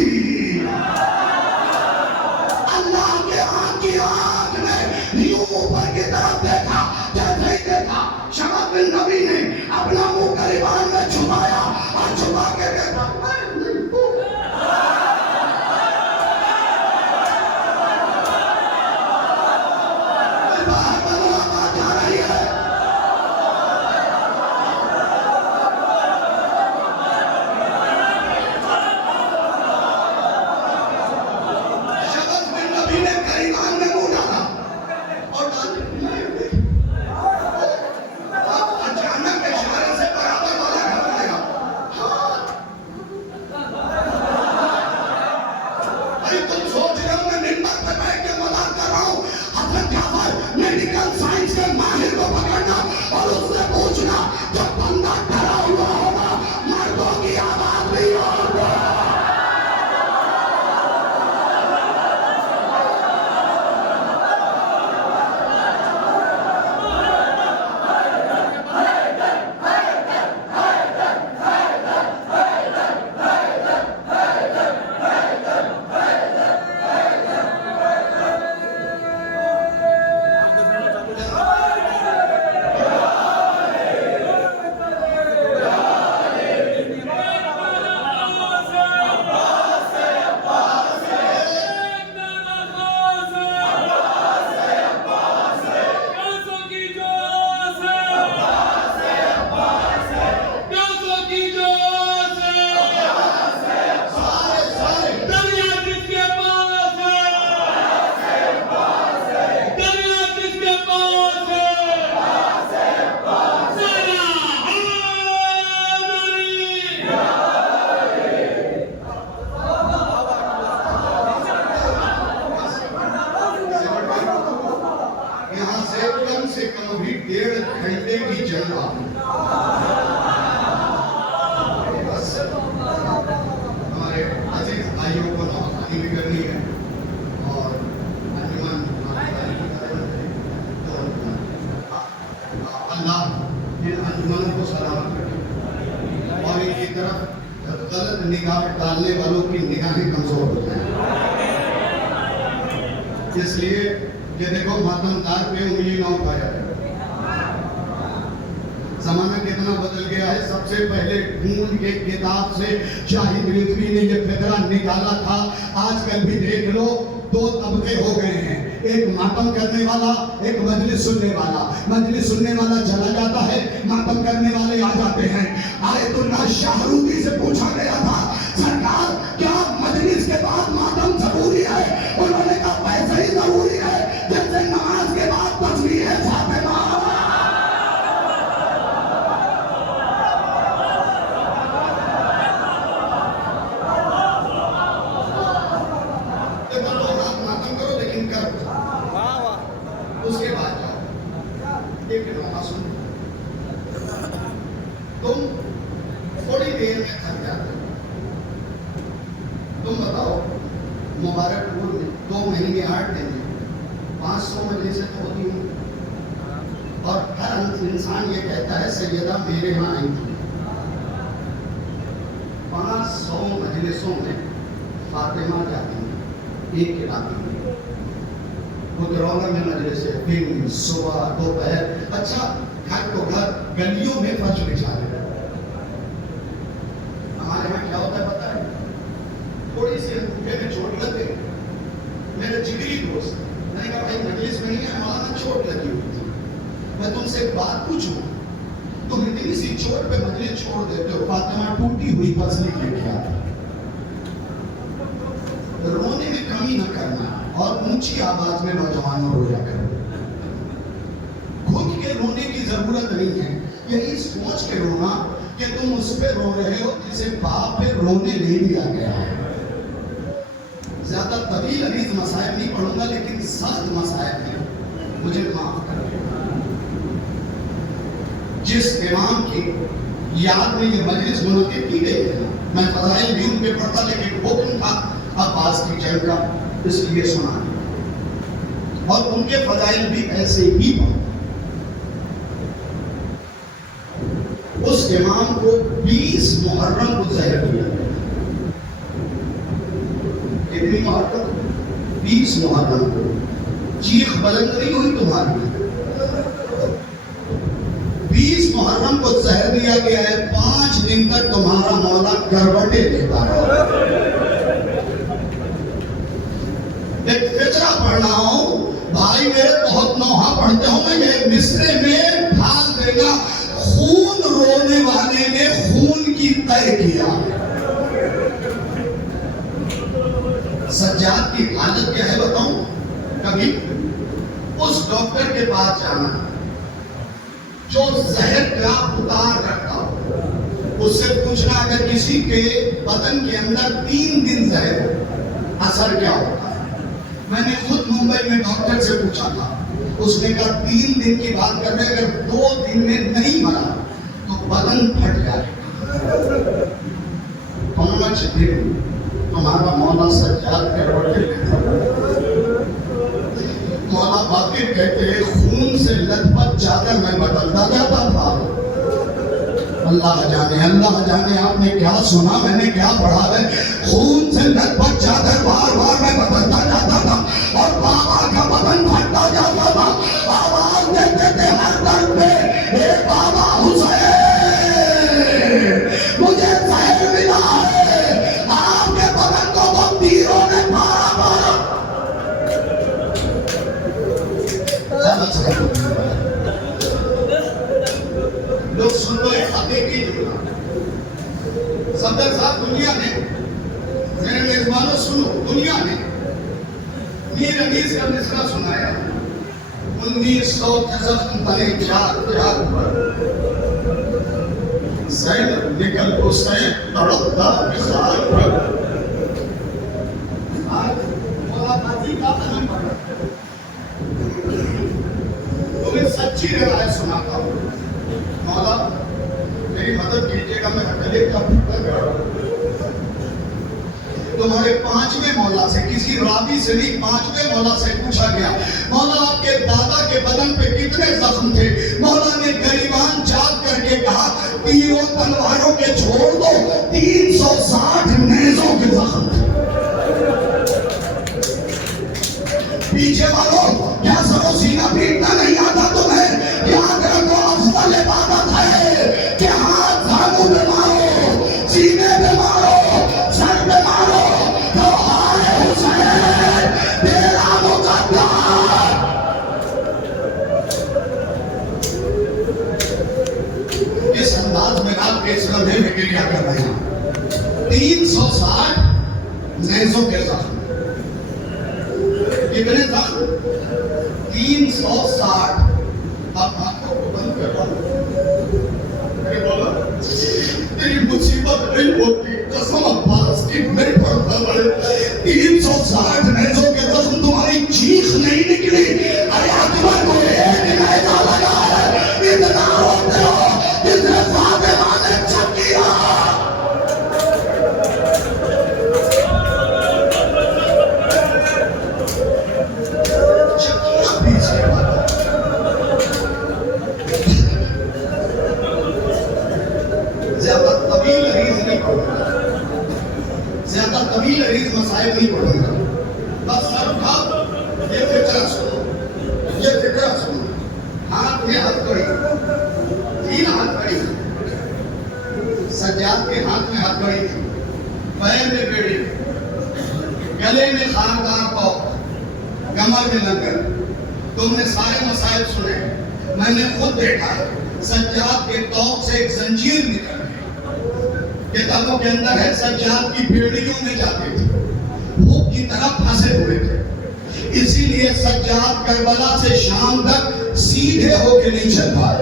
अल्लाह के आंख की आंख ने यूं ऊपर की तरफ देखा, जैसे ही देखा शमस बिन रबी ने अपना मुंह गरीबान में छुपाया और छुपा के देखा निगाह डालने वालों की निगाहें कमजोर हो जाए। इसलिए ये देखो मातमदार पे उंगली ना उठाया जाए। जमाना कितना बदल गया है। सबसे पहले खून के किताब से शाहिद रिजवी ने ये फितरा निकाला था। आजकल भी देख लो, 2 तबके हो गए हैं, एक मातम करने वाला, एक मजलिस सुनने वाला। मजलिस सुनने वाला चला जाता है, मातम करने वाले आ जाते हैं। आयतुल्लाह शाहरूखी से पूछा गया था, सरकार क्या मजलिस के बाद मातम जरूरी है? उन्होंने कहा पैसा ही जरूरी है, जैसे नमाज के बाद तस्बीह है फातिमा। उसके बाद एक नमाज सुनो, तुम थोड़ी देर में थक जाते। तुम बताओ, मुबारकपुर में 2 महीने 8 दिन में 500 मजलिसें तो होती हैं, और हर इंसान ये कहता है सैयदा मेरे यहाँ आई थी। 500 मजलिसों में फातिमा जाती है, एक खिलाती है। मुदरौला में मजलिस है, दिन सुबह दोपहर। अच्छा, घर को घर, गलियों में फर्श बिछा देता है। हमारे यहाँ क्या होता है पता है? थोड़ी सी अंगूठे में चोट लग गई, मेरे जिगरी दोस्त, मैंने कहा भाई मजलिस में नहीं है, हमारा चोट लगी हुई थी, मैं तुमसे एक बात पूछूं, तुम इतनी सी चोट पे मजलिस छोड़ देते हो? फातिमा टूटी हुई पसली लेके आती। रोने में कमी न करना, और ऊंची आवाज में नौजवानों रोया करो। खुद के रोने की जरूरत नहीं है, यही सोच के रोना कि तुम उस पे रो रहे हो जिसे बाप पे रोने नहीं दिया गया है। ज्यादा तवील अरीज मसाइब नहीं पढ़ूंगा, लेकिन सख्त मसाइब हैं, मुझे माफ करें। जिस इमाम की याद में ये मजलिस मुनक़िद की गई है, मैं फ़ज़ाइल भी उनके पढ़ता, लेकिन हुक्म था अब्बास की जंग का, इसलिए सुना, और उनके फ़ज़ाइल भी ऐसे ही पढ़ो। उस इमाम को 20 मुहर्रम को ज़हर दिया गया। कितनी मुहर्रम? 20 मुहर्रम को। चीख बुलंद नहीं हुई तुम्हारी। 20 मुहर्रम को जहर दिया गया है। 5 दिन तक तुम्हारा मौला करवटे देता है। एक फितरा पढ़ रहा हूं, भाई मेरे बहुत नौहा पढ़ते हो, मैं एक मिसरे में ढाल देगा, खून रोने वाले ने खून की तय किया। सज्जाद की हालत क्या है बताऊं? कभी उस डॉक्टर के पास जाना जो जहर का उतार रखता हो, उससे पूछना अगर किसी के बदन के अंदर 3 दिन जहर असर क्या होता है। मैंने खुद मुंबई में डॉक्टर से पूछा था, उसने कहा 3 दिन की बात कर रहे, अगर 2 दिन में नहीं मरा तो बदन फट जाएगा। तुम्हारा मौला सज्जाद करवटे लेता। मौला बाकी कहते हैं खून से लथपथ चादर में बदलता जाता था। अल्लाह जाने आपने क्या सुना, मैंने क्या पढ़ा है। खून से लथपथ चादर बार बार में बदलता जाता था और बाबा का बदन फटता जाता था। आवाज देते थे हर दर पे, हे बाबा हुसैन, मुझे जहर मिला है, आपके बदन को वो तीरों ने मारा मारा। लोग सुन लो, हकीकी सदर साहब, दुनिया ने, मेरे मेजबानों सुनो, दुनिया ने मीर अनीस का मिसरा सुनाया। 1900 जख्म तले जाग पर सैन निकल हुसैन तड़पता मिसाल पर। आज मुलाकाती का नहीं पड़ा, तुम्हें सच्ची रिवायत सुनाता हूँ। मौला मेरी मदद कीजिएगा, मैं गले का फूटा गया। तुम्हारे 5वें मौला से, किसी रावी से नहीं, 5वें मौला से पूछा गया, मौला आपके दादा के बदन पे कितने जख्म थे। मौला ने गरीबान जाग करके कहा, तीरों तलवारों के छोड़ दो, 360 नेज़ों के जख्म थे। पीछे वालों, क्या सरो सीना पीटना नहीं आता तुम्हें? याद रखो, अफजल इबादत है कि हाथ झाड़ू पे मारो, सीने पे मारो, सर पे मारो, तो हाय हुसैन तेरा मुकद्दर। इस अंदाज में आपके इस लम्हे में गिरिया कर रहे हैं। 360 नेज़ों के जख्म। कितने जख्म? 360। अब आंखों को बंद कर रहा बोला, तेरी मुसीबत नहीं होती, कसम अब्बास की नहीं पड़ता बड़े। 360 नेज़ों के जख्म, तुम्हारी चीख नहीं निकली। अरे अकबर को एक नेज़ा लगा है, इतना रोते हो, इतने फातिमा ने छक किया। ज्यादा तवील अरीज मसाइब नहीं पढ़ूंगा, बस सर उठाओ, ये फिक्रा सुनो, ये फिक्रा सुनो। हाथ में हथकड़ी, 3 हथकड़ी, सज्जाद के हाथ में हथकड़ी थी, पैर में बेड़ी, गले में खानदार तौक, कमर में लंगर। तुमने सारे मसाइब सुने, मैंने खुद देखा है। सज्जाद के तौक से एक जंजीर निकल, किताबों के अंदर है, सज्जाद की बेड़ियों में जाते थे, भूख की तरफ फंसे हुए थे। इसीलिए सज्जाद करबला से शाम तक सीधे होके नहीं चल पाए,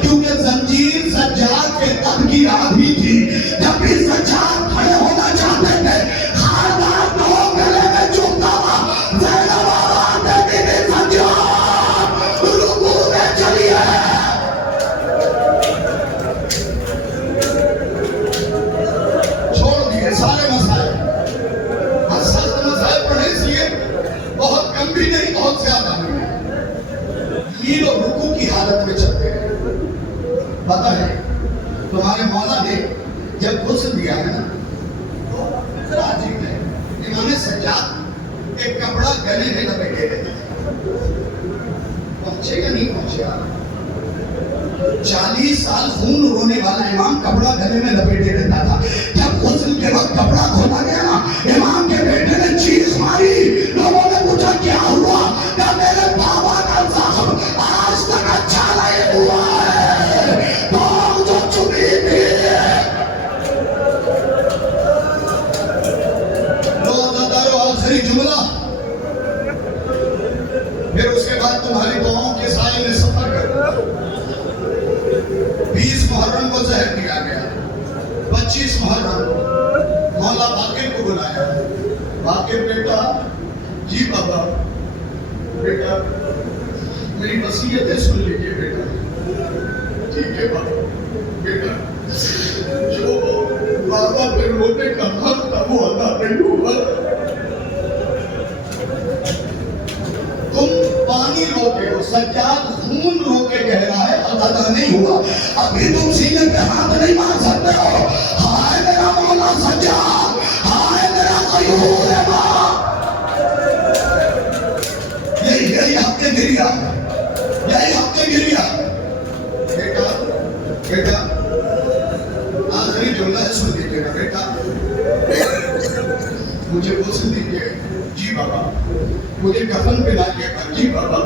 क्योंकि जंजीर सज्जाद के तन की राह भी थी। जब भी सज्जाद खड़े होना चाहते थे, खानदार लोग जब गुस्ल दिया है ना तो जरा अजीब है। इमाम सज्जाद एक कपड़ा गले में लपेटे रहता है, पहुंचेगा नहीं पहुंचेगा। 40 साल खून रोने वाला इमाम कपड़ा गले में लपेटे रहता था। जब गुस्ल के वक्त कपड़ा खोला गया ना, इमाम के बेटे ने चीख मारी। लोगों ने पूछा क्या हुआ? क्या मेरे बाबा का जख्म आज तक अच्छा नहीं हुआ है? तो जो चुपी थी आखिरी जुमला, फिर उसके बाद तुम्हारी दुआओं के साए में सफर कर। 20 मुहर्रम को जहर दिया गया, 25 मुहर्रम मौला बाकिर को बुलाया। बाकिर बेटा, जी बाबा, बेटा मेरी वसीयतें सुन लीजिए बेटा। ठीक है बाबा, बेटा जो बाबा पे रोने का हक था वो अदा नहीं हुआ। तुम पानी रोके हो, सज्जाद खून रोके कह रहा है अदा नहीं हुआ। अभी तुम सीने पे हाथ नहीं मार सकते हो। हाय मेरा मौला सज्जाद, हाय मेरा कयूम है मां। यही हफ्ते गिरिया, यही हफ्ते गिरिया। बेटा बेटा आखिरी जुमला है, सुन लीजिएगा बेटा। मुझे गुस्ल दीजिए। जी बाबा। मुझे कफन पिला के जी बाबा।